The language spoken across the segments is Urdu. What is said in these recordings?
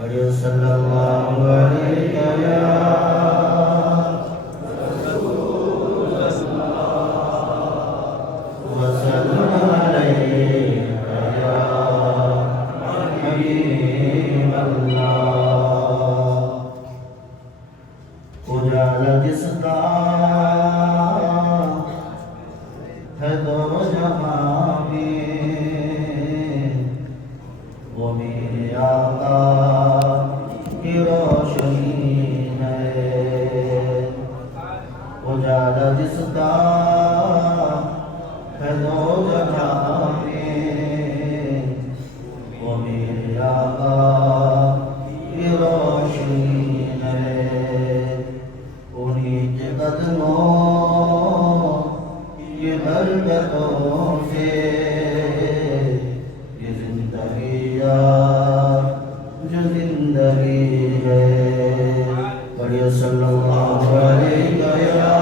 صلی اللہ علیہ یا وسلم علیہ یا حبیب اللہ اجالا جس کا ہے دو جہاں میں وہ میرے آقا کی روشنی ہے اجالا جس کا ہے دو جہاں میں وہ میرے آقا کی روشنی ہے انہیں کے قدموں یہ برکتوں سے یہ زندگی جو زندگی ہے پڑھیے صلی اللہ علیہ یا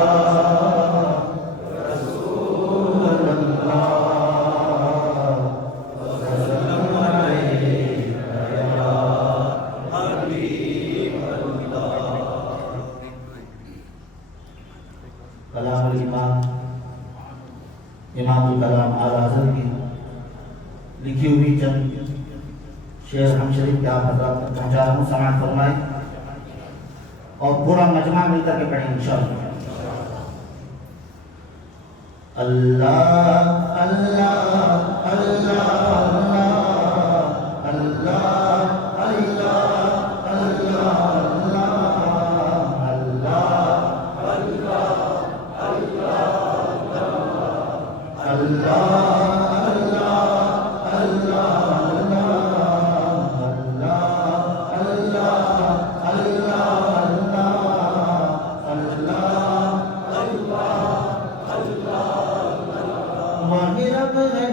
رسول اللہ وسلم علیہ یا حبیب اللہ کلام الامام امام الکلام اعلیٰ حضرت کی لکھی ہوئی چند شعر ہم شریف کے آپ حضرات تک پہنچا رہا ہوں سماعت فرمائیں اور پورا مجمع مل کر کے پڑھیں انشاءاللہ اللہ اللہ اللہ اللہ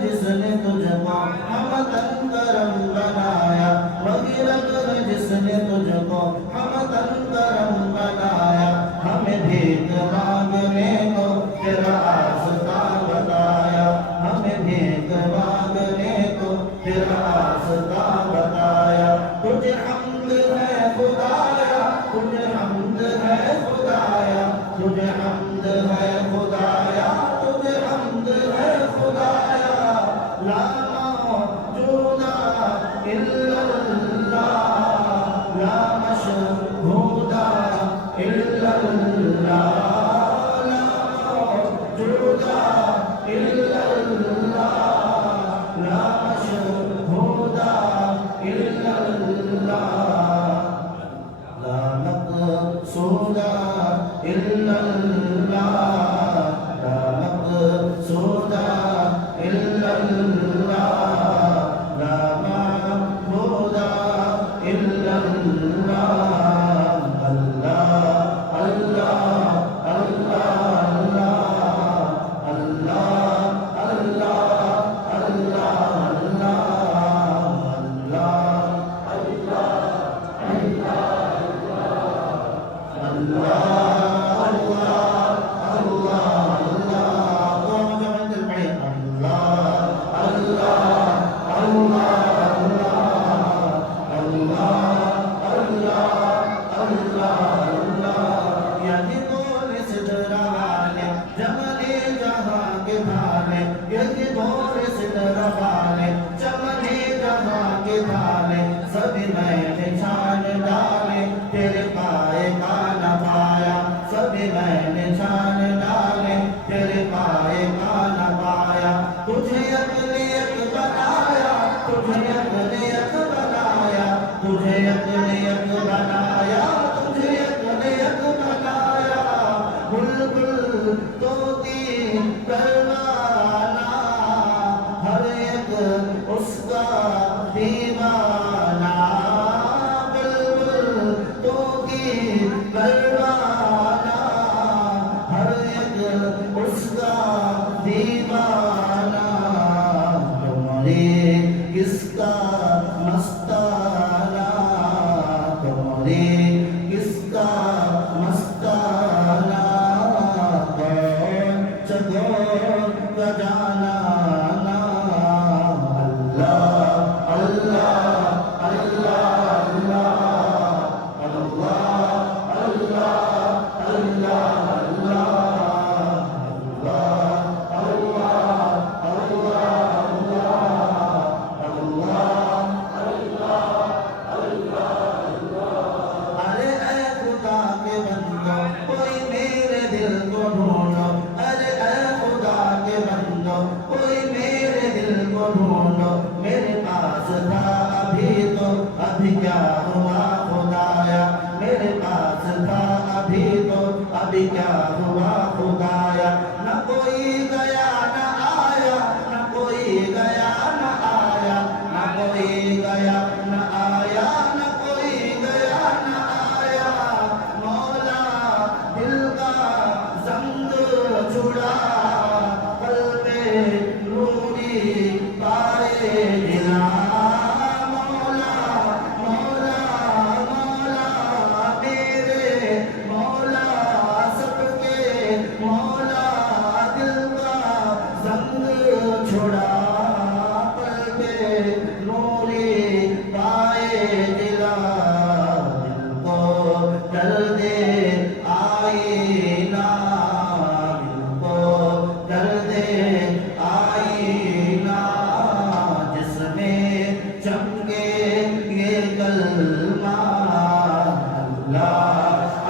جس نے تجھ کو ہمتن کرم بنایا وہی رب ہے جس نے تجھ کو ہمتن کرم بنایا ہمیں بھیک مانگنے کو تیرا راستہ بتایا ہمیں بھیک مانگنے کو تیرا راستہ بتایا تجھے حمد ہے خدایا تجھے حمد ہے خدایا تجھے حمد ہے خدایا تجھے حمد ہے خدایا لا موجود الا اللہ لا مشہود الا اللہ لا موجود الا اللہ لا مشہود الا اللہ لا مقصود الا اللہ لا مقصود الا اللہ لا معبود الا اللہ اللہ اللہ اللہ اللہ اللہ سبھی میں نشان ڈالے تیرے پائے کا نہ پایا سبھی میں نشان ڈالے تیرے پائے کا نہ پایا تجھے اقلیت بنایا تجھے اقلیت بنایا تجھے اقلیت بنایا تجھے اقلیت بنایا بلبل طوطی پروانہ ہر ایک اس کا دیوانہ بلبل طوطی پروانہ ہر ایک اس کا دیوانہ تمہاری کس کا مستانہ تمہاری کس کا مستانہ کون چکور بجانا اللہ اللہ اللہ اللہ ڈھونڈو میرے پاس تھا ابھی تو ابھی کیا ہوا خدایا میرے پاس تھا ابھی تو ابھی کیا ہوا خدایا نہ کوئی گیا نہ آیا نہ کوئی گیا نہ آیا نہ کوئی گیا نہ آیا نہ کوئی گیا نہ آیا مولا دل کا زنگ چھڑا قلب نوری پائے دلا مولا مولا مولا میرے مولا سب کے مولا دل کا زنگ چھڑا قلب نوری پائے دلا دل کو کر دے آئینہ دل کو کر دے آئینہ جس میں چمکے یہ کلمہ اللہ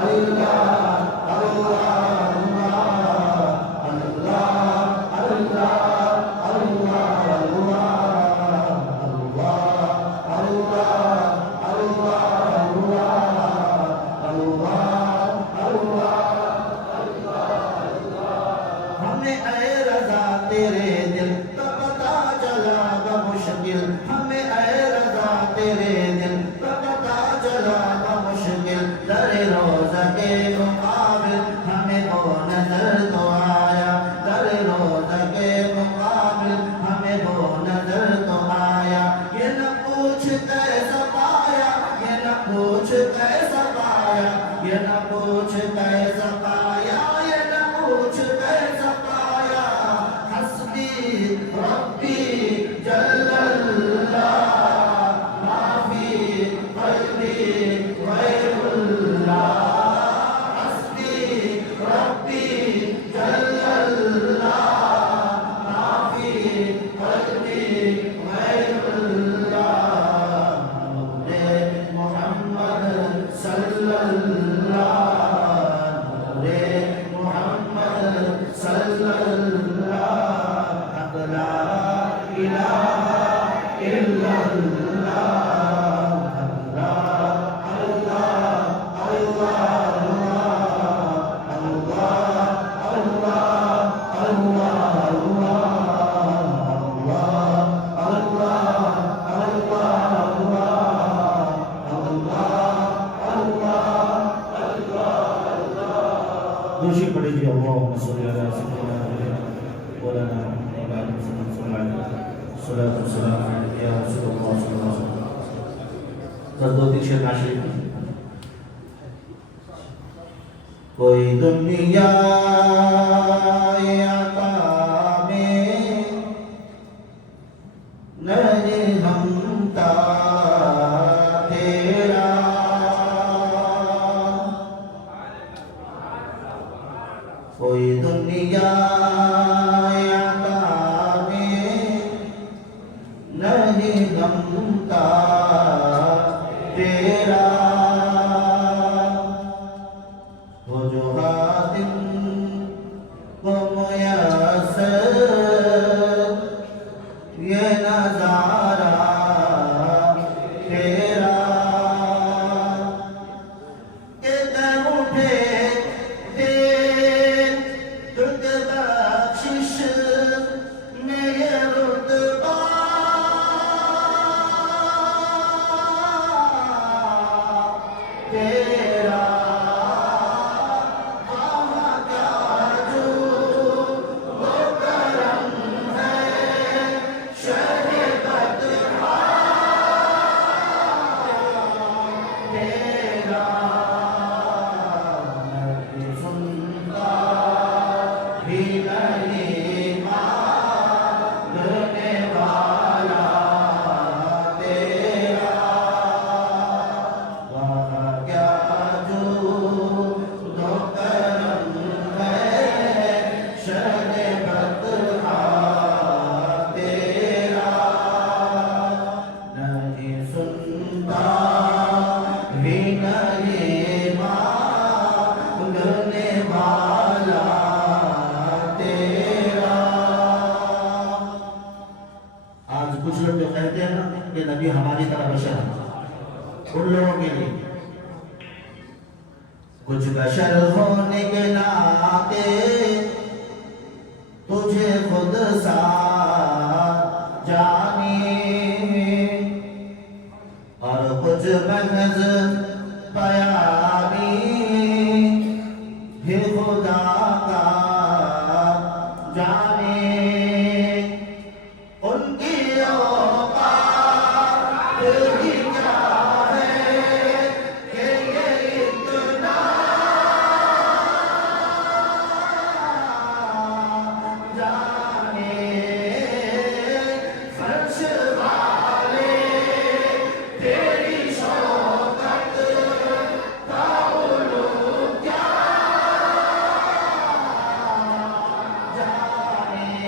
اللہ اللہ اللہ اللہ ہمیں اے رضا تیرے دل کا پتہ چلا گا مشکل ہمیں اے رضا تیرے دل کا پتہ چلا گا مشکل در روزہ کے مقابل ہمیں وہ نظر تو آیا در روزہ کے مقابل ہمیں وہ نظر تو آیا یہ نہ پوچھ کیسا پایا یہ نہ پوچھ کیسا پایا یہ نہ پوچھ کیسا پایا یہ نہ پوچھ کیسا پایا حسبی ربی جل اللہ ما فی قلبی غیر اللہ حسبی ربی جل اللہ ما فی قلبی غیر اللہ نور محمد صلی اللہ نور محمد صلی اللہ حق لا الہ الا اللہ دوشی پڑھی جی اللہم صلی اللہ علیہ وسلم مولانا علیہ صلاۃ والسلام علیہ یا رسول اللہ صلی اللہ علیہ وسلم دو تین شعر ناشری کوئی دنیا عطا میں نہیں ہمتا تیرا کوئی دنیا عطا میں نہیں ہمتا تیرا وہ جو حاتم کو میسر یہ نظارہ کچھ لوگ جو کہتے ہیں نا کہ نبی ہماری طرح بشر ہے، ان لوگوں کے لیے کچھ بشر ہونے کے ناطے تجھے خود سا جانی، اور کچھ محض بیانی ہی خدا کا جانے، ان کی اوقات ہی کیا ہے کہ یہ اتنا جانے، فرش والے تیری شوکت کا علو کیا جانے،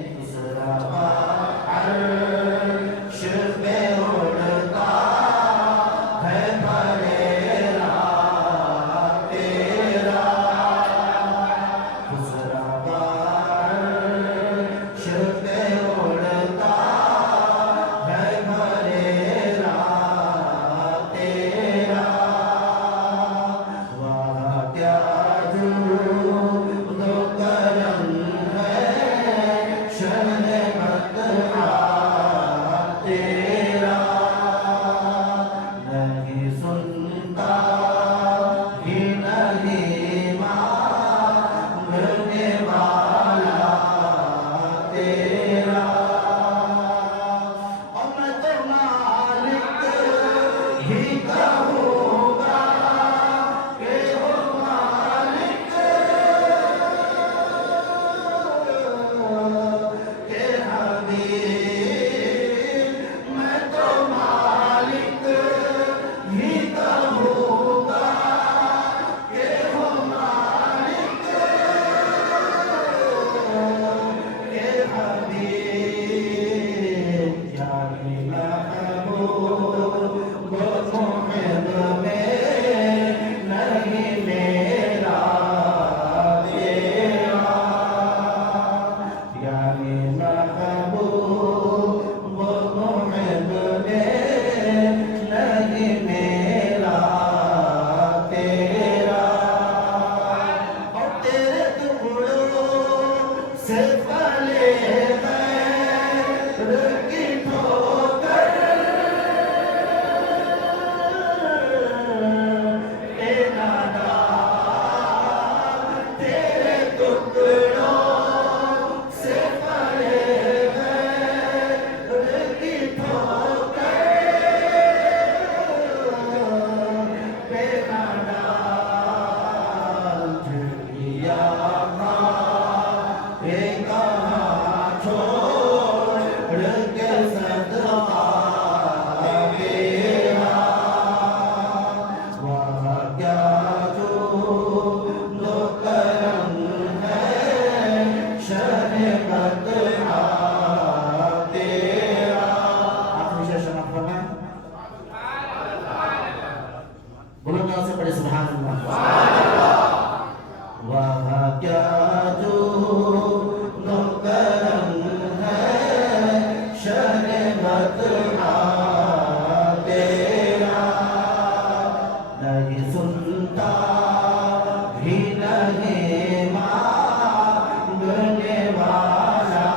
دوسرا عرش پہ اڑتا ہے پھریرا تیرا، دوسرا عرش پہ اڑتا ہے پھریرا تیرا، وہاں کیا جود و کرم ہے شان مطلع تیرا، نہیں سنتا ہی نہیں مانگنے والا تیرا، اور میں تو مالک ہی کہوں گا کہ وہ مالک کے حبیب، میں تو مالک ہی کہوں گا کہ وہ مالک کے حبیب، یعنی محبوب محب میں نہیں میرا تیرا، یعنی محبوب محب میں نہیں میرا تیرا، اور تیرے ٹکڑوں سے پلے غیر کی ٹھوکر اے نادان، تیرے ٹکڑوں سے پلے غیر کی ٹھوکر اے نادان، جھولیاں اے کہاں چھوڑ کے صدقہ تیرا، وہاں کیا جود و کرم ہے شان مطلع تیرا، آخری شعر سماعت فرمائیں، بلند آواز سے پڑھیں سبحان اللہ، وہاں کیا جود و کرم ہے شان مطلع تیرا، نہیں سنتا بھی نہیں مانگنے والا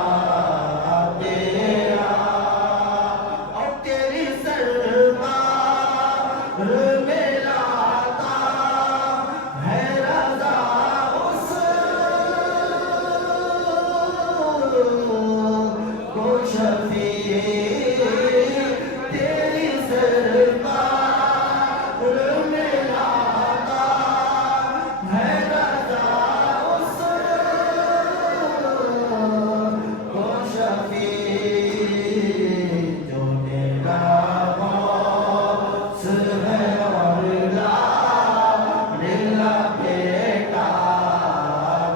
تیرا، اور تیری سرکار میں لاتا ہے رضا اس کو شفیع، تیری سرکار میں لاتا ہے رضا اس کو شفیع، جو میرا غوث ہے اور لا للہ بیٹا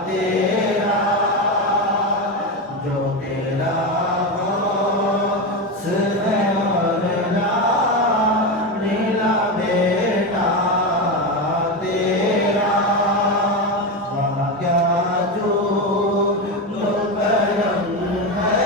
تیرا، جو تیرا غوث ہے اور لا للہ بیٹا تیرا، وہاں کیا جود و کرم ہے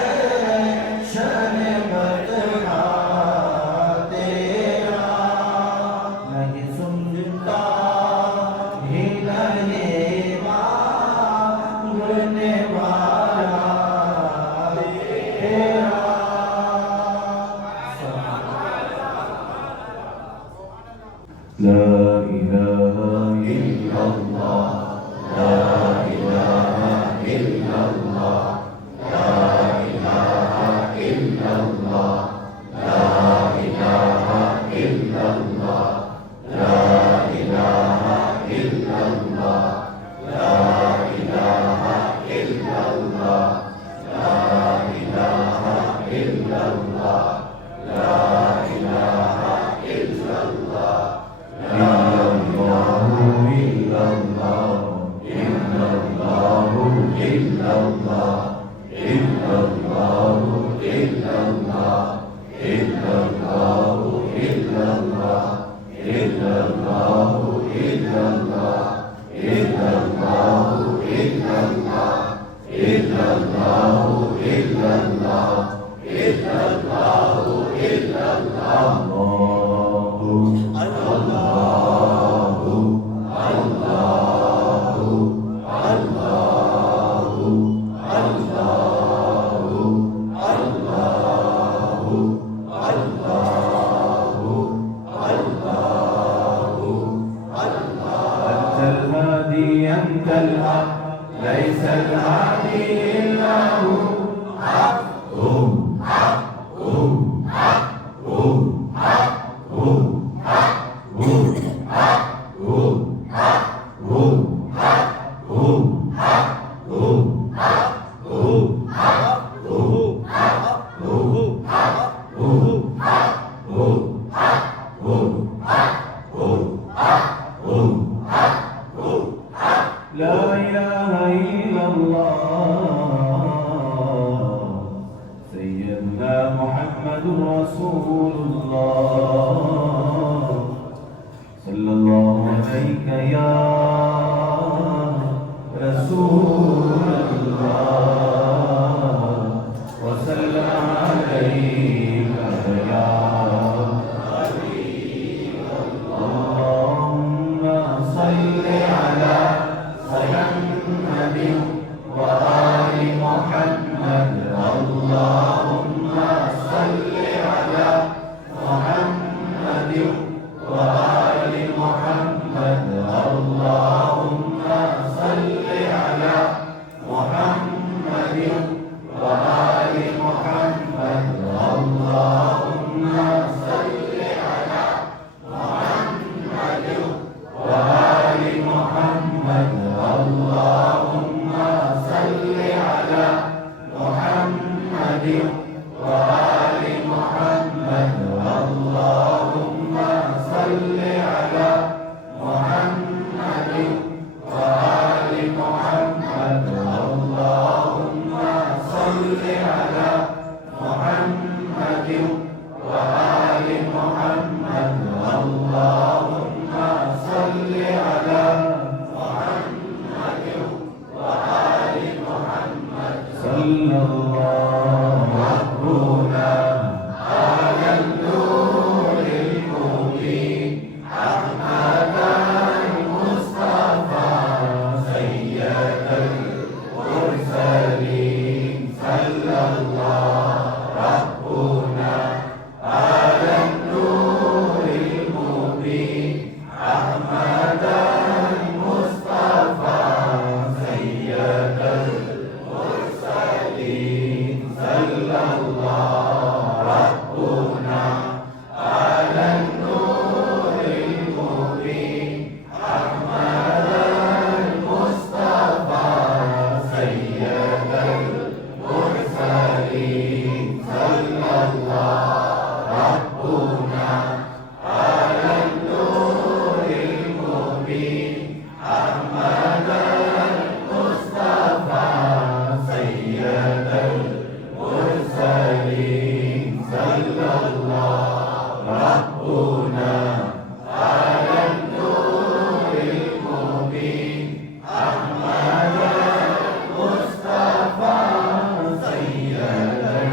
سيد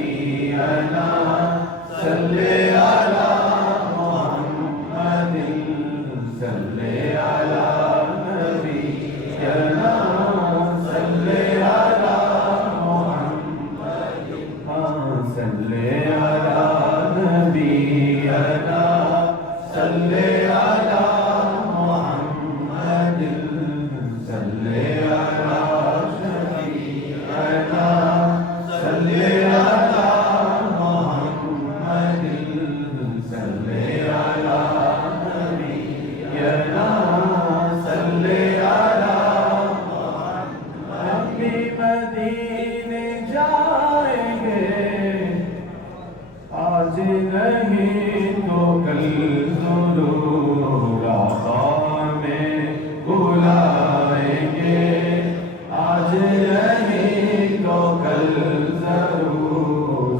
نبينا صل على محمد صل على نبينا صل على محمد صل على نبينا صل على محمد صل على شفيعنا صل على محمد صل على نبينا صل على محمد مدینے جائیں گے آج نہیں تو کل ضرور آقا میں بلائیں گے آج نہیں تو کل ضرور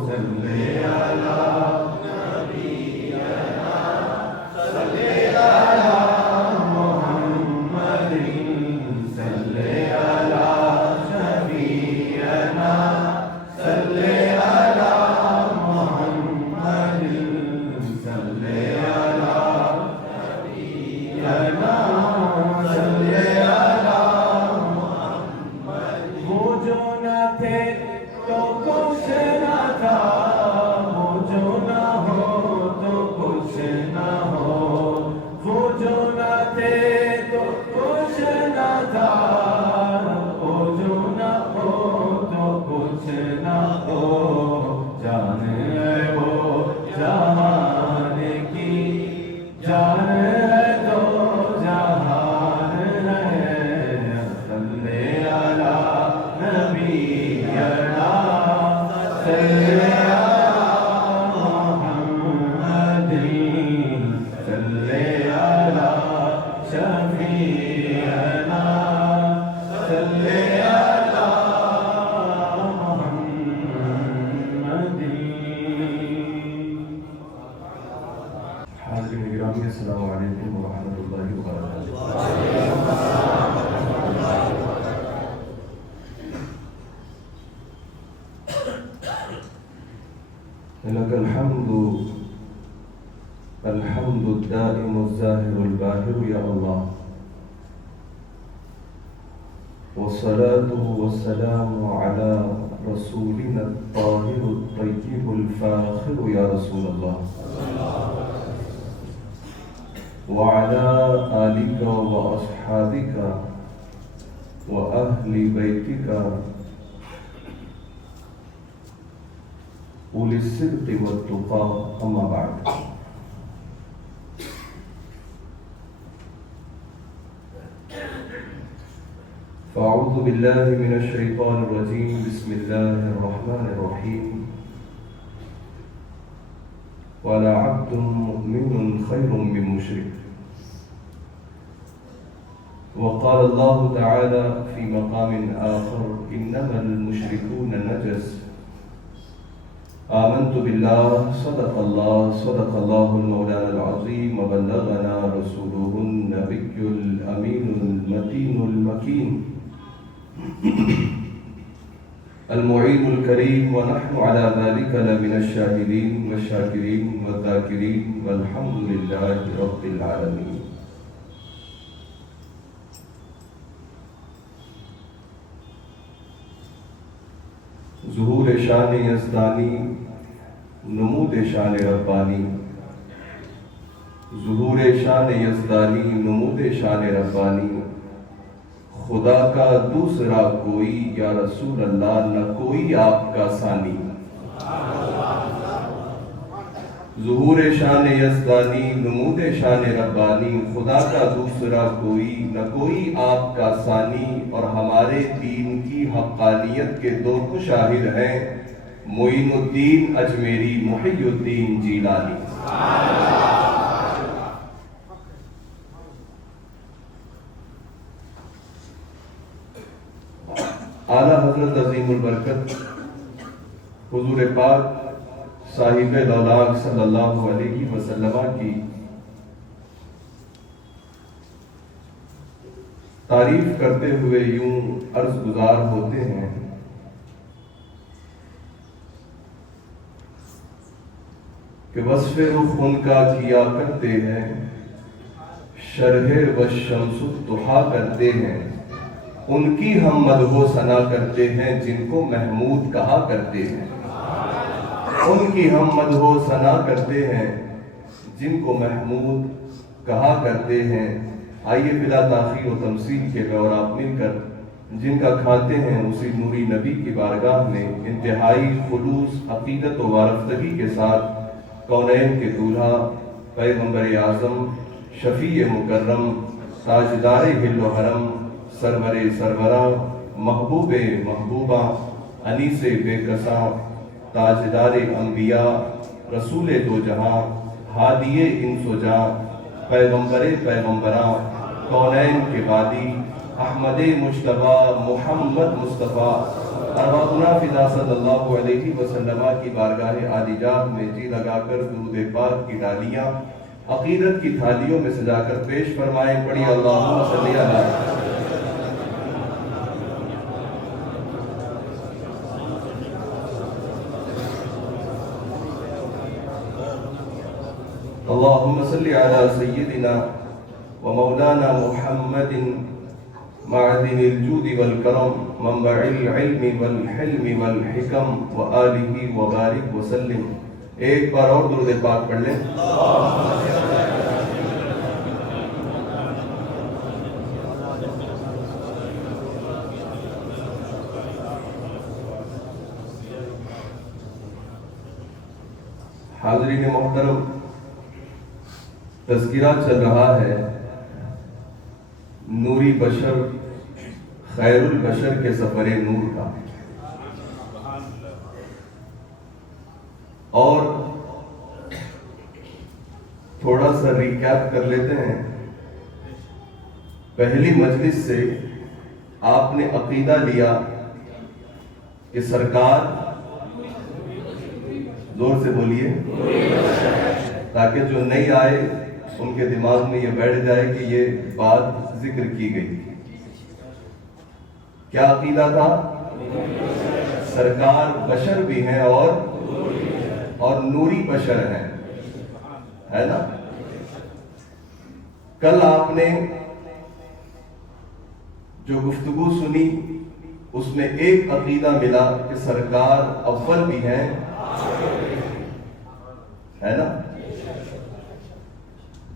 صل علی نبینا صل علی محمد صل علی شفیعنا صل علی محمد صل علی نبینا صل علی محمد وہ جو نہ تھے تو کچھ نہ تھا وہ جو نہ ہو تو کچھ نہ ہو وہ جو نہ تھے تو کچھ نہ تھا وہ جو نہ ہو تو کچھ نہ ہو جان ہے وہ جہان کی جان ہے تو جہان ہے صل علی نبینا صل علی محمد صل علی شفیعنا صل علی محمد حاضرین گرامی السلام علیکم ورحمۃ اللہ وبرکاتہ لك الحمد الدائم الظاهر الباهر يا الله والصلاة والسلام على رسولنا الطاهر الطيب الفاخر يا رسول الله وعلى آلك وأصحابك وأهل بيتك أولي الصدق والتقى أما بعد فأعوذ بالله من الشيطان الرجيم بسم الله الرحمن الرحيم ولعبد مؤمن خير من مشرك وقال الله تعالى في مقام آخر إنما المشركون نجس آمنت بالله صدق الله المولانا العظيم وبلغنا رسوله النبي الأمين المتين المكين المعين الكريم ونحن على ذلك لمن الشاهدين والشاكرين والذاكرين والحمد لله رب العالمين ظہور شان یزدانی نمود شان ربانی ظہور شان یزدانی نمود شان ربانی خدا کا دوسرا کوئی یا رسول اللہ نہ کوئی آپ کا ثانی ظہور شان یزدانی نمود شان ربانی خدا کا دوسرا کوئی نہ کوئی آپ کا ثانی اور ہمارے دین کی حقانیت کے دو شاہد ہیں معین الدین اجمیری محی الدین جیلانی اعلیٰ حضرت عظیم البرکت حضور پاک صاحب دولاق صلی اللہ علیہ وسلم کی تعریف کرتے ہوئے یوں عرض گزار ہوتے ہیں کہ وصف رخ ان کا کیا کرتے ہیں، شرح و شمس الضحیٰ کرتے ہیں، ان کی ہم مدح و ثنا کرتے ہیں جن کو محمود کہا کرتے ہیں، ان کی ہم مدح و ثنا کرتے ہیں جن کو محمود کہا کرتے ہیں۔ آئیے بلا تاخیر و تمثیل کے میں اور آپ مل کر جن کا کھاتے ہیں اسی نوری نبی کی بارگاہ میں انتہائی خلوص، عقیدت و وارفتگی کے ساتھ کونین کے دولہا، پیغمبر اعظم، شفیع مکرم، تاجدار ہل و حرم، سرور سرورہ، محبوب محبوبہ، انیس بے کساں، تاجدار انبیاء، رسول دو جہاں، ہادی انس و جاں، پیغمبر پیغمبراں، کونین کے بادی، احمد مجتبیٰ، محمد مصطفیٰ، ارواحنا فدا صلی اللہ علیہ وسلم کی بارگاہ عالیجاہ میں جی لگا کر درود پاک کی ڈالیاں عقیدت کی تھالیوں میں سجا کر پیش فرمائیں۔ پڑھی اللہم صلی علیہ اللہم صلی علی سیدنا و مولانا محمد معدن الجود والکرم، منبع العلم والحلم والحکم، وآلہ وبارک وسلم۔ ایک بار اور درود پاک پڑھ لیں۔ حاضرین محترم، تذکرہ چل رہا ہے نوری بشر، خیر البشر کے سفر نور کا، اور تھوڑا سا ریکیپ کر لیتے ہیں۔ پہلی مجلس سے آپ نے عقیدہ لیا کہ سرکار، زور سے بولیے تاکہ جو نہیں آئے ان کے دماغ میں یہ بیٹھ جائے کہ یہ بات ذکر کی گئی۔ کیا عقیدہ تھا؟ سرکار بشر بھی ہیں اور نوری بشر ہیں، ہے نا؟ کل آپ نے جو گفتگو سنی اس میں ایک عقیدہ ملا کہ سرکار اول بھی ہیں، ہے نا؟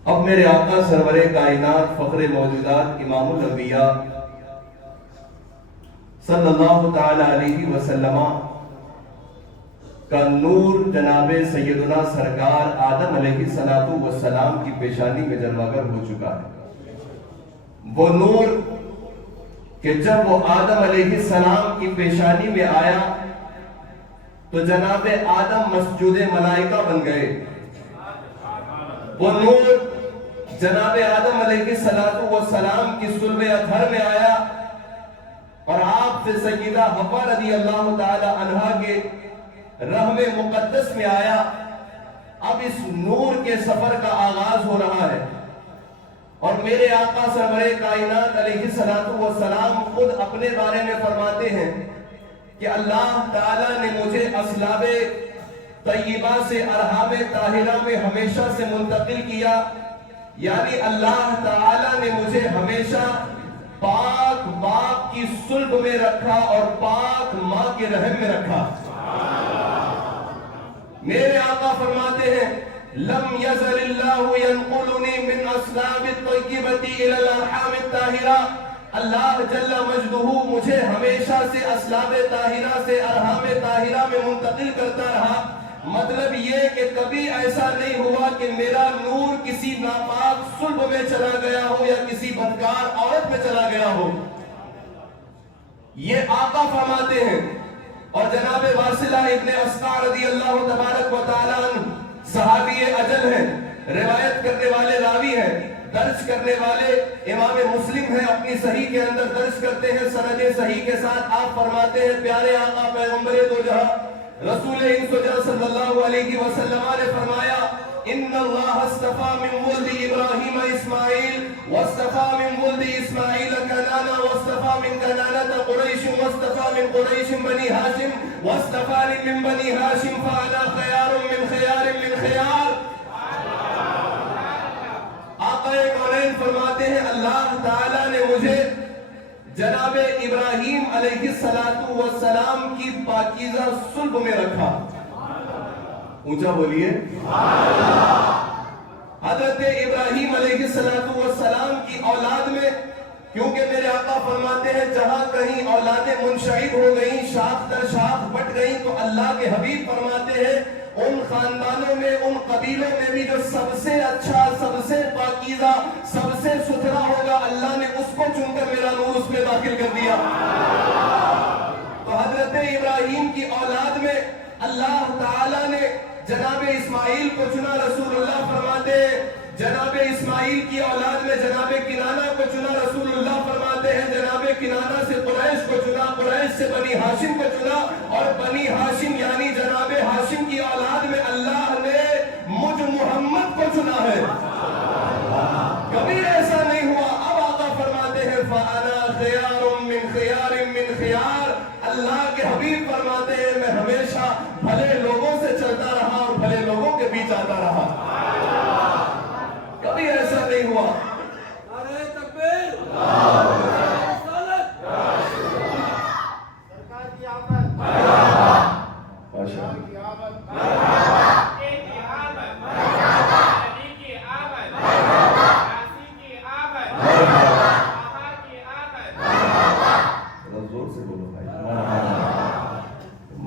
اب میرے آقا سرور کائنات، فخر موجودات، امام الانبیاء صلی اللہ تعالی علیہ وسلم کا نور جناب سیدنا سرکار آدم علیہ السلام کی پیشانی میں جلوہ گر ہو چکا ہے۔ وہ نور کہ جب وہ آدم علیہ السلام کی پیشانی میں آیا تو جناب آدم مسجود ملائکہ بن گئے۔ وہ نور جناب آدم علیہ السلام کی صلب اطہر میں آیا اور آپ سے سیدہ حوا رضی اللہ تعالی عنہا کے رحم مقدس میں آیا۔ اب اس نور کے سفر کا آغاز ہو رہا ہے، اور میرے آقا سرور کائنات علیہ السلام خود اپنے بارے میں فرماتے ہیں کہ اللہ تعالیٰ نے مجھے اصلاب طیبہ سے ارحام طاہرہ میں ہمیشہ سے منتقل کیا، یعنی اللہ تعالیٰ نے مجھے ہمیشہ پاک باپ کی صلب میں رکھا اور پاک ماں کے رحم میں رکھا۔ میرے آقا فرماتے ہیں لم یزل اللہ ینقلنی من اصلاب الطیبۃ الی الارحام الطاہرہ، اللہ جل مجدہ مجھے ہمیشہ سے اصلاب طاہرہ سے ارحام طاہرہ میں منتقل کرتا رہا۔ مطلب یہ کہ کبھی ایسا نہیں ہوا کہ میرا نور کسی ناپاک صلب میں چلا گیا ہو یا کسی بدکار عورت میں چلا گیا ہو۔ یہ آقا فرماتے ہیں۔ اور جناب واصلہ ابن اسقع رضی اللہ تبارک و تعالیٰ عنہ صحابی اجل ہیں، روایت کرنے والے راوی ہیں، درج کرنے والے امام مسلم ہیں، اپنی صحیح کے اندر درج کرتے ہیں سند صحیح کے ساتھ۔ آپ فرماتے ہیں پیارے آقا پیغمبر دو جہاں رسول انسجا صلی اللہ علیہ وسلم نے فرمایا ان اللہ اصطفى من ولد ابراہیم اسماعیل واصطفى من ولد اسماعیل کنانا واصطفى من کنانة قریش واصطفى من قریش بنی ہاشم واصطفى من بنی ہاشم فانا خیار من خیار من خیار علیہ السلام کی پاکیزہ صلب میں رکھا. اونچا بولیے. حضرت ابراہیم علیہ السلام کی اولاد میں، کیونکہ میرے آقا فرماتے ہیں جہاں کہیں اولادیں منشعب ہو گئیں، شاخ در شاخ بٹ گئیں، تو اللہ کے حبیب فرماتے ہیں ان خاندانوں میں، ان قبیلوں میں بھی جو سب سے اچھا، سب سے پاکیزہ، سب سے ستھرا ہوگا، اللہ نے اس کو چن کر میرا نور اس میں داخل کر دیا. تو حضرت ابراہیم کی اولاد میں اللہ تعالیٰ نے جناب اسماعیل کو چنا. رسول اللہ فرماتے ہیں جناب اسماعیل کی اولاد میں جناب کنانہ کو چنا. رسول اللہ فرماتے ہیں جناب کنانہ سے قریش کو چنا، قریش سے بنی ہاشم کو چنا، اور بنی ہاشم یعنی جناب ہاشم کی اولاد میں اللہ نے مجھ محمد کو چنا ہے. کبھی ایسا نہیں ہوا. اب آقا فرماتے ہیں فَأَنَا خِيَارٌ مِّن خِيَارٍ مِّن خِيَار. اللہ کے حبیب فرماتے ہیں میں ہمیشہ بھلے لوگوں سے چلتا رہا اور بھلے لوگوں کے بیچ آتا رہا. کبھی ایسا نہیں ہوا. نعرہ تکبیر، رسالت، سرکار کی آمد، ماشاء اللہ. کی آمد، کی آمد، علی کی آمد، یاسین کی آمد، آہا کی آمد. ذرا زور سے بولو بھائی.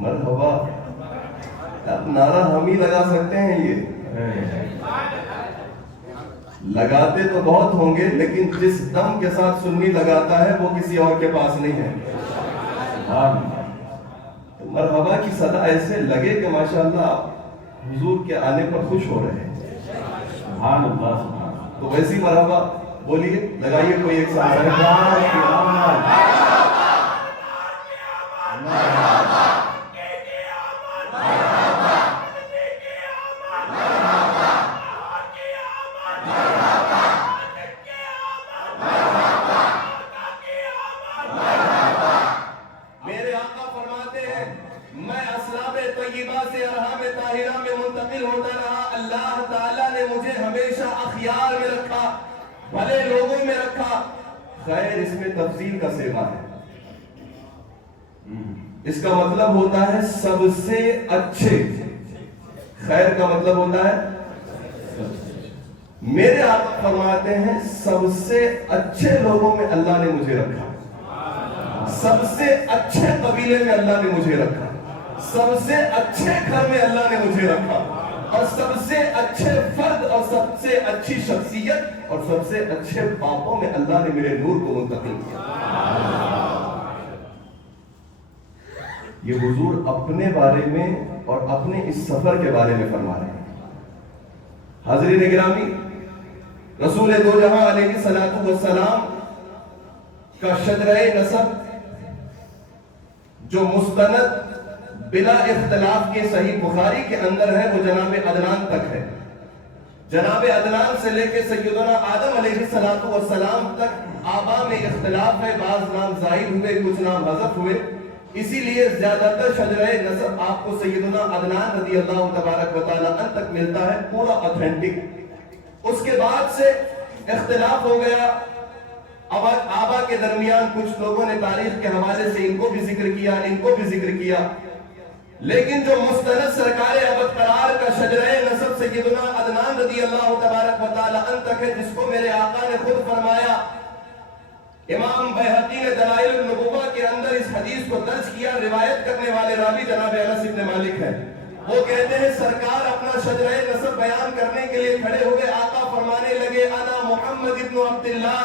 مرحبا. اب نعرہ ہم ہی لگا سکتے ہیں. یہ لگاتے تو بہت ہوں گے، لیکن جس دم کے ساتھ سنی لگاتا ہے وہ کسی اور کے پاس نہیں ہے. تو مرحبا کی صدا ایسے لگے کہ ماشاءاللہ حضور کے آنے پر خوش ہو رہے ہیں. سبحان اللہ. تو ویسی مرحبا بولیے، لگائیے کوئی ایک ساتھ. میرے آقا فرماتے ہیں میں اسلاب طیبہ سے ارحام طاہرہ میں منتقل ہوتا رہا. اللہ تعالیٰ نے مجھے ہمیشہ اخیار میں رکھا، بھلے لوگوں میں رکھا. خیر اس میں تفصیل کا سیوا ہے. اس کا مطلب ہوتا ہے سب سے اچھے. خیر کا مطلب ہوتا ہے میرے آقا فرماتے ہیں سب سے اچھے لوگوں میں اللہ نے مجھے رکھا، سب سے اچھے قبیلے میں اللہ نے مجھے رکھا، سب سے اچھے گھر میں اللہ نے مجھے رکھا، اور سب سے اچھے فرد اور سب سے اچھی شخصیت اور سب سے اچھے باپوں میں اللہ نے میرے نور کو منتقل کیا. یہ حضور اپنے بارے میں اور اپنے اس سفر کے بارے میں فرما رہے ہیں. حاضرین گرامی، رسول دو جہاں علیہ السلام کا شجرہ نسب جو مستند بلا اختلاف کے صحیح بخاری کے اندر ہے وہ جناب عدنان تک ہے. جناب عدنان سے لے کے سیدنا آدم علیہ السلام تک آبا میں اختلاف ہے. بعض نام زائد ہوئے، کچھ نام حذف ہوئے، اسی لیے زیادہ تر شجرہ نسب آپ کو سیدنا عدنان رضی اللہ تبارک و تعالی عنہ تک ملتا ہے پورا اتھینٹک. اس کے بعد سے اختلاف ہو گیا. آبا کے درمیان کچھ لوگوں نے تاریخ کے حوالے سے ان کو بھی ذکر کیا، ان کو بھی ذکر کیا، لیکن جو مستند سرکار ابد قرار کا شجرہ نسب سیدنا عدنان رضی اللہ تبارک و تعالی عنہ تک ہے، جس کو میرے آقا نے خود فرمایا. امام بیہقی نے دلائل النبوہ کے اندر اس حدیث کو درج کیا. روایت کرنے والے راوی جناب انس بن مالک ہے. وہ کہتے ہیں سرکار اپنا شجرہ نسب بیان کرنے کے لیے کھڑے ہوئے. آقا فرمانے لگے انا محمد ابن عبداللہ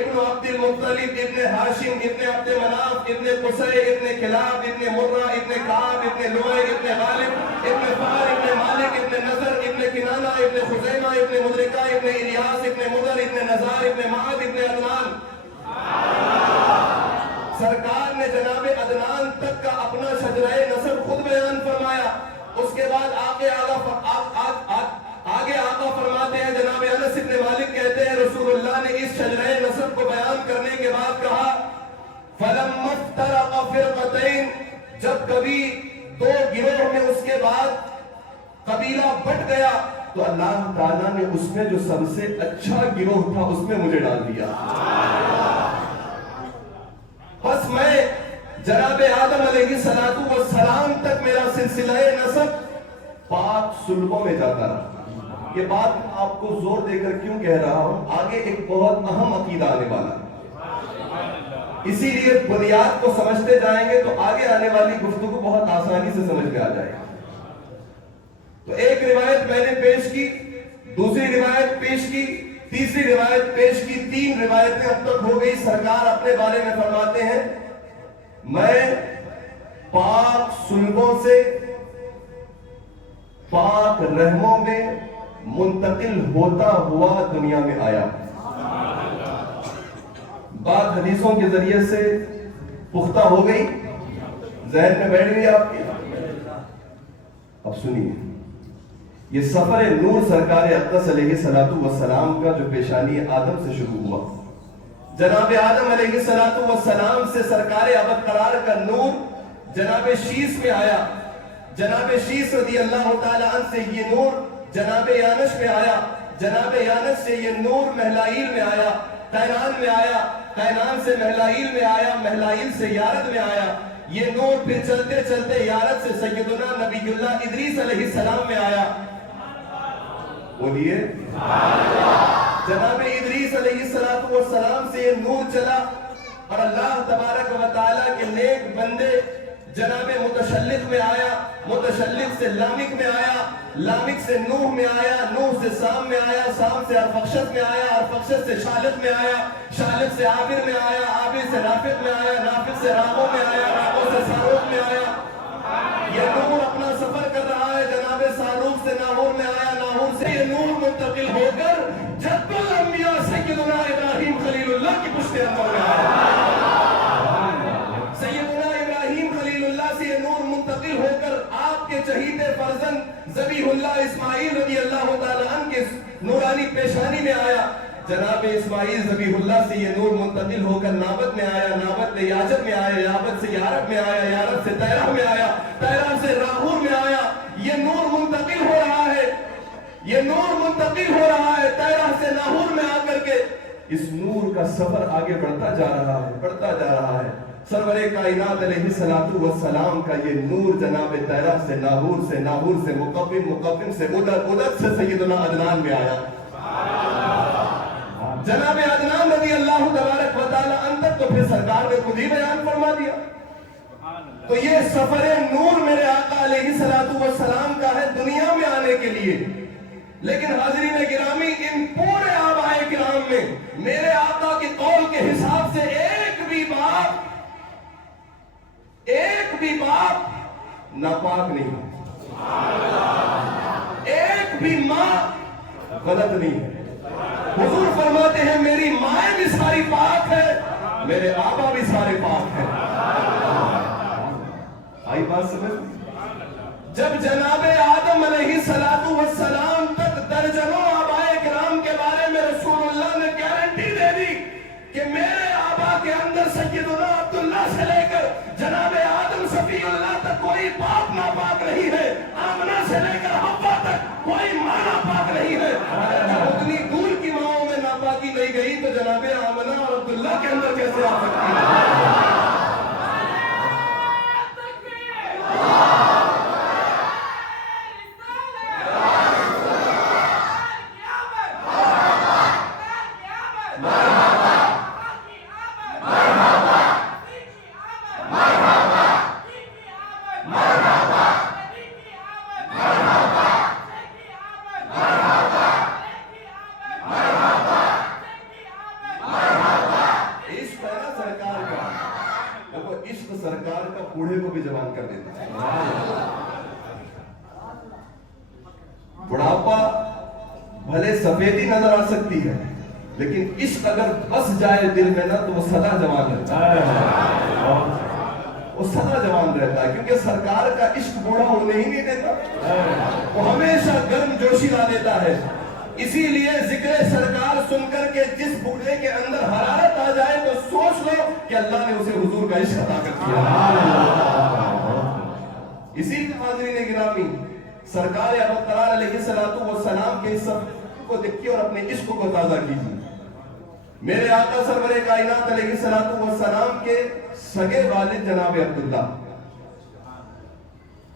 ابن عبد المطلب ابن ہاشم ابن عبد مناف ابن قصی ابن کلاب ابن مرہ ابن کعب ابن لؤی ابن غالب ابن فہر ابن مالک ابن نضر ابن کنانہ ابن خزیمہ ابن مدرکہ ابن الیاس ابن مدر ابن نزار ابن معاذ ابن عدنان. سرکار نے جناب عدنان تک کا اپنا شجرہ نسب خود بیان فرمایا. اس کے بعد آگے آقا فرماتے ہیں جناب انس بن مالک کہتے ہیں رسول اللہ نے اس شجرہ نسب کو بیان کرنے کے بعد کہا فَلَمَّ افْتَرَقَ فِرْقَتَيْن، جب کبھی دو گروہ میں اس کے بعد قبیلہ بٹ گیا تو اللہ تعالیٰ نے اس میں جو سب سے اچھا گروہ تھا اس میں مجھے ڈال دیا. بس میں جناب آدم علیہ السلام تک میرا سلسلہ نسب پاک سلبوں میں جاتا رہا. یہ بات میں آپ کو زور دے کر کیوں کہہ رہا ہوں؟ آگے ایک بہت اہم عقیدہ آنے والا ہے، اسی لیے بنیاد کو سمجھتے جائیں گے تو آگے آنے والی گفتگو بہت آسانی سے سمجھ میں آ جائے گا. تو ایک روایت میں نے پیش کی، دوسری روایت پیش کی، تیسری روایت پیش کی، 3 روایتیں اب تک ہو گئی. سرکار اپنے بارے میں فرماتے ہیں میں پاک سلبوں سے پاک رحموں میں منتقل ہوتا ہوا دنیا میں آیا. بات حدیثوں کے ذریعے سے پختہ ہو گئی، ذہن میں بیٹھ گئی آپ کی. اب سنیے، یہ سفر نور سرکار اقدس علیہ السلام کا جو پیشانی آدم سے شروع ہوا، جناب آدم علیہ السلام سے سرکار ابد قرار کا نور جناب شیس میں آیا. جناب شیس رضی اللہ تعالی عنہ سے یہ نور جناب یانش میں آیا. جناب یانش سے یہ نور مہلائیل میں آیا، قینان میں آیا، قینان سے مہلائیل میں آیا، مہلائیل سے یارد میں آیا. یہ نور پھر چلتے چلتے یارد سے سیدنا نبی اللہ ادریس علیہ السلام میں آیا. بولیے جناب ادریس علیہ السلام سے یہ نور چلا اور اللہ تبارک و تعالیٰ کے نیک بندے جناب متشلق میں آیا، متشلق سے لامک میں آیا، لامک سے نوح میں آیا، نوح سے سام میں آیا، سام سے ارفخشد میں آیا، ارفخشد سے شالق میں آیا، شالق سے عابر میں آیا، عابر سے رافق میں آیا، رافق سے راغو میں آیا، راغو سے ساروق میں آیا. یہ نور اپنا سفر کر رہا ہے، جناب ساروق سے ناہور میں آیا، ناہور سے یہ نور منتقل ہو کر جد الانبیاء سیدنا ابراہیم خلیل اللہ کی پشت انور میں آیا. سیدنا ابراہیم خلیل اللہ سے یہ نور منتقل ہو کر آپ کے چہیتے فرزند ذبیح اللہ اسماعیل رضی اللہ تعالی عنہ کے نورانی پیشانی میں آیا. جناب اسماعیل ذبیح اللہ سے یہ نور منتقل ہو کر نابت میں آیا، نابت سے یاجب میں آیا، یابت سے یارب میں آیا، یارب سے تیرہ میں آیا، تیرہ سے راہور میں آیا. یہ نور منتقل ہو رہا ہے، یہ نور منتقل ہو رہا ہے تیرہ سے ناہور میں آ کر کے. اس نور کا سفر آگے بڑھتا جا رہا ہے، بڑھتا جا رہا ہے. سرور کائنات علیہ السلام کا یہ نور جناب تیرہ سے ناہور سے، ناہور سے مقفم، مقفم سے عدد، عدد سے سیدنا عدنان میں آیا. جناب عدنان رضی اللہ تبارک و تعالی عنہ تک تو پھر سرکار نے خود ہی بیان فرما دیا. تو یہ سفر نور میرے آقا علیہ السلام کا ہے دنیا میں آنے کے لیے. لیکن حاضرین گرامی، ان پورے آبائے کرام میں میرے آقا کے قول کے حساب سے ایک بھی باپ ناپاک نہیں، ایک بھی ماں غلط نہیں ہے. حضور فرماتے ہیں میری مائیں بھی ساری پاک ہے، میرے آبا بھی سارے پاک ہیں. آئی بات سمجھ؟ جب جناب آدم علیہ السلام تک درجنوں آبائے کرام کے بارے میں رسول اللہ نے گارنٹی دے دی کہ میرے آبا کے اندر سیدنا عبداللہ سے لے کر جناب آدم صفی اللہ تک کوئی باپ ناپاک نہیں ہے، آمنہ سے لے کر حوا تک کوئی ماں ناپاک نہیں ہے. اتنی دور کی ماؤں میں ناپاکی نہیں گئی تو جناب آمنہ اور عبداللہ کے اندر کیسے آ سکتی ہے؟ سرکار کا بوڑھے کو بھی جوان کر دیتا ہے. بڑھاپا بھلے سفیدی نظر آ سکتی ہے لیکن عشق اگر بس جائے دل میں نا تو وہ سدا جوان رہتا ہے، وہ سدا جوان رہتا ہے. کیونکہ سرکار کا عشق بوڑھا ہونے ہی نہیں دیتا، وہ ہمیشہ گرم جوشی لا دیتا ہے. اسی لیے ذکر سرکار سن کر کے جس بوڑھے کے اندر حرارت آ جائے تو سوچ لو کہ اللہ نے اسے حضور کا عشق عطا کر دیا. اسی لیے حاضرین گرامی، سرکار ابد قرار علیہ السلام کے اس سفر کو دیکھیے اور اپنے عشق کو تازہ کیجیے. میرے آقا سرور کائنات علیہ الصلوۃ والسلام کے سگے والد جناب عبداللہ،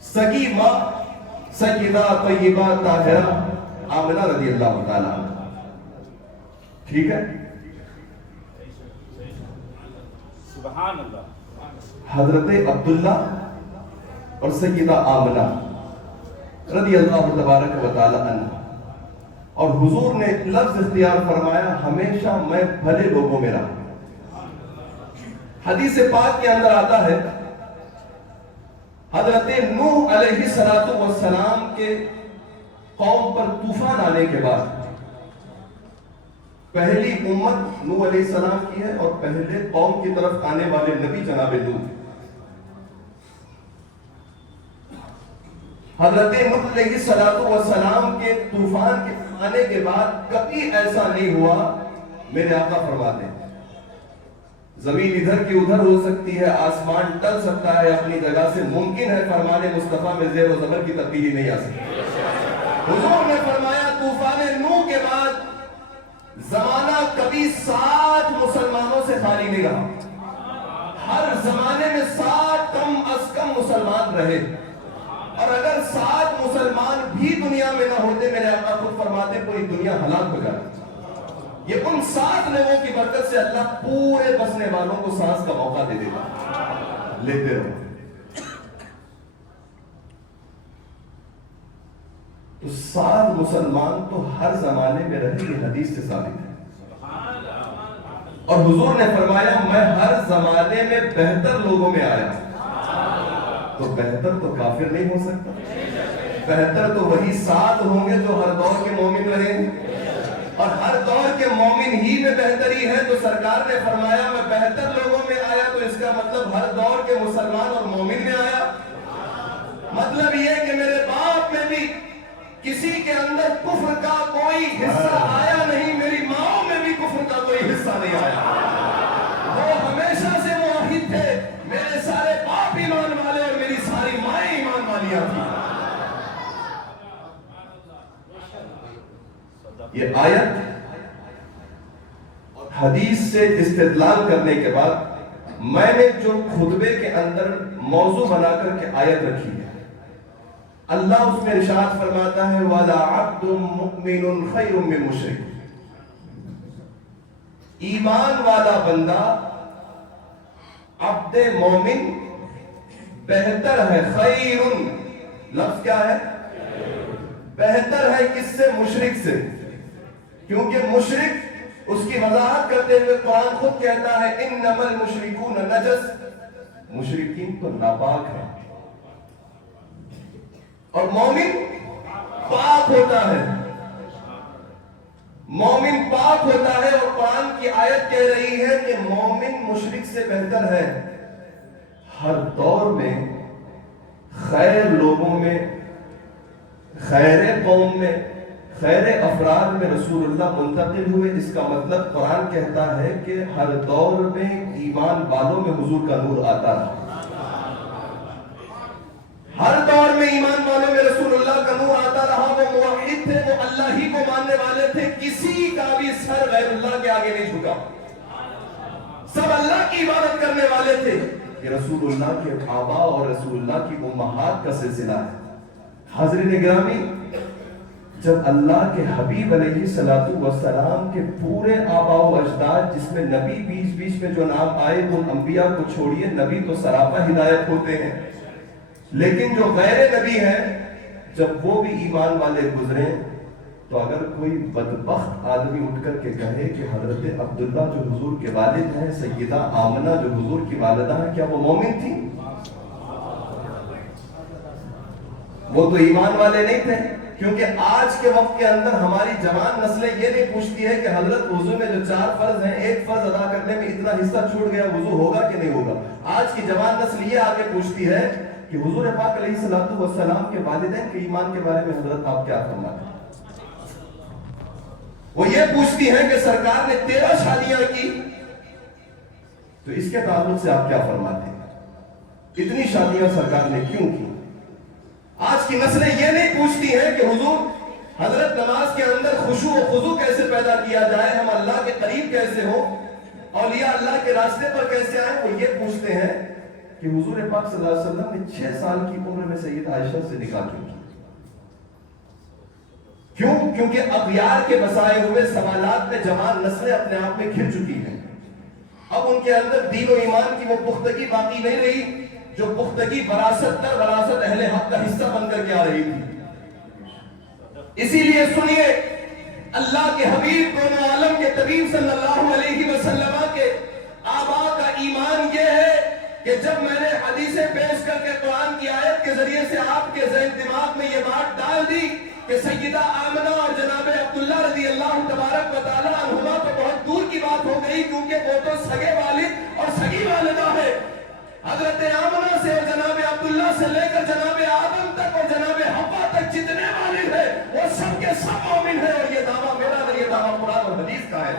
سگی ماں سیدہ طیبہ طاہرہ آمنہ رضی اللہ تعالیٰ عنہ، ٹھیک ہے؟ سبحان اللہ۔ حضرت عبداللہ اور سیدہ آمنہ رضی اللہ تبارک و تعالیٰ عنہ، اور حضور نے لفظ اختیار فرمایا ہمیشہ میں بھلے لوگوں میں رہا۔ حدیث پاک کے اندر آتا ہے حضرت نوح علیہ السلام کے قوم پر طوفان آنے کے بعد پہلی امت نوح علیہ السلام کی ہے اور پہلے قوم کی طرف آنے والے نبی جناب نوح۔ حضرت نوح علیہ السلام کے طوفان کے آنے کے بعد کبھی ایسا نہیں ہوا، میرے آقا فرماتے ہیں زمین ادھر کی ادھر ہو سکتی ہے، آسمان ٹل سکتا ہے اپنی جگہ سے، ممکن ہے فرمان مصطفیٰ میں زیر و زبر کی تبدیلی نہیں آ سکتی۔ حضور نے فرمایا طوفان نوح کے بعد زمانہ کبھی 60 مسلمانوں سے خالی نہیں رہا، ہر زمانے میں 60 کم از کم مسلمان رہے، اور اگر 60 مسلمان بھی دنیا میں نہ ہوتے میرے آقا خود فرماتے پوری دنیا ہلاک ہو جاتی۔ یہ ان 60 لوگوں کی برکت سے اللہ پورے بسنے والوں کو سانس کا موقع دے دیتا، لیتے رہو۔ تو 60 مسلمان تو ہر زمانے میں رہے، یہ حدیث سے ثابت ہے، اور حضور نے فرمایا میں ہر زمانے میں بہتر لوگوں میں آیا۔ تو بہتر تو کافر نہیں ہو سکتا، بہتر تو وہی 60 ہوں گے جو ہر دور کے مومن رہے ہیں، اور ہر دور کے مومن ہی میں بہتری ہے۔ تو سرکار نے فرمایا میں بہتر لوگوں میں آیا، تو اس کا مطلب ہر دور کے مسلمان اور مومن میں آیا۔ مطلب یہ کہ میرے باپ میں بھی کسی کے اندر کفر کا کوئی حصہ آیا نہیں، میری ماں میں بھی کفر کا کوئی حصہ نہیں آیا، وہ ہمیشہ سے موحد تھے، میرے سارے باپ ایمان والے اور میری ساری مائیں ایمان والیاں تھیں۔ یہ آیت اور حدیث سے استدلال کرنے کے بعد میں نے جو خطبے کے اندر موضوع بنا کر کے آیت رکھی ہے، اللہ اس میں ارشاد فرماتا ہے وَلَا عَبْدٌ مُؤْمِنٌ خَيْرٌ مِّن مُشْرِكٍ، ایمان والا بندہ عبد مومن بہتر ہے، خیرٌ لفظ کیا ہے؟ بہتر ہے کس سے؟ مشرک سے، کیونکہ مشرک اس کی وضاحت کرتے ہوئے قرآن خود کہتا ہے انما المشرکون نجس، مشرکین تو ناپاک ہے، اور مومن پاک ہوتا ہے، مومن پاک ہوتا ہے، اور قرآن کی آیت کہہ رہی ہے کہ مومن مشرک سے بہتر ہے۔ ہر دور میں خیر لوگوں میں، خیر قوم میں، خیر افراد میں رسول اللہ منتقل ہوئے، اس کا مطلب قرآن کہتا ہے کہ ہر دور میں ایمان والوں میں حضور کا نور آتا رہا، ہر دور میں ایمان والوں میں رسول اللہ کا نور آتا رہا۔ وہ موحد تھے، وہ اللہ ہی کو ماننے والے تھے، کسی کا بھی سر غیر اللہ کے آگے نہیں جھکا، سب اللہ کی عبادت کرنے والے تھے۔ یہ رسول اللہ کے آبا اور رسول اللہ کی امہات کا سلسلہ ہے۔ حاضرین گرامی، جب اللہ کے حبیب علیہ السلام کے پورے آبا و اجداد، جس میں نبی بیچ بیچ میں جو نام آئے ان انبیاء کو چھوڑیے، نبی تو سراپا ہدایت ہوتے ہیں، لیکن جو غیر نبی ہیں جب وہ بھی ایمان والے گزرے، تو اگر کوئی بدبخت آدمی اٹھ کر کے کہے کہ حضرت عبداللہ جو حضور کے والد ہیں، سیدہ آمنہ جو حضور کی والدہ ہیں، کیا وہ مومن تھی؟ وہ تو ایمان والے نہیں تھے، کیونکہ آج کے وقت کے اندر ہماری جوان نسلیں یہ نہیں پوچھتی ہے کہ حضرت وضو میں جو 4 فرض ہیں، ایک فرض ادا کرنے میں اتنا حصہ چھوٹ گیا، وضو ہوگا کہ نہیں ہوگا۔ آج کی جوان نسل یہ آگے پوچھتی ہے کہ حضور پاک علیہ السلام کے والدین کے ایمان کے بارے میں حضرت آپ کیا فرماتے ہیں؟ وہ یہ پوچھتی ہیں کہ سرکار نے 13 شادیاں کی، تو اس کے تعلق سے آپ کیا فرماتے ہیں؟ اتنی شادیاں سرکار نے کیوں کی؟ آج کی نسلیں یہ نہیں پوچھتی ہیں کہ حضور حضرت نماز کے اندر خشوع و خضوع کیسے پیدا کیا جائے, ہم اللہ کے قریب کیسے ہوں, اولیاء اللہ کے راستے پر کیسے آئیں, وہ یہ پوچھتے ہیں کہ حضور پاک صلی اللہ علیہ وسلم نے 6 سال کی عمر میں سیدہ عائشہ سے نکاح کیوں کیا؟ کیوں؟ کیونکہ اغیار کے بسائے ہوئے سوالات میں جوان نسلیں اپنے آپ میں گھر چکی ہیں. اب ان کے اندر دین و ایمان کی وہ پختگی باقی نہیں رہی جو پختگی وراثت در وراثت اہل حق کا حصہ بن کر کے آ رہی تھی. اسی لیے سنیے, اللہ کے حبیب دونوں عالم کے طبیب صلی اللہ علیہ وسلم کے آبا کا ایمان یہ ہے کہ جب میں نے حدیثیں پیش کر کے قرآن کی آیت کے ذریعے سے آپ کے ذہن دماغ میں یہ بات ڈال دی کہ سیدہ آمنہ اور جناب عبداللہ رضی اللہ تبارک و تعالی عنہما تو بہت دور کی بات ہو گئی, کیونکہ وہ تو سگے والد اور سگی والدہ ہے. حضرت آمنہ سے اور جناب عبداللہ سے لے کر جناب آدم تک اور جناب حوا تک جتنے والد ہیں وہ سب کے سب مومن ہیں, اور یہ دعویٰ میرا نہیں, یہ دعویٰ قرآن اور حدیث کا ہے.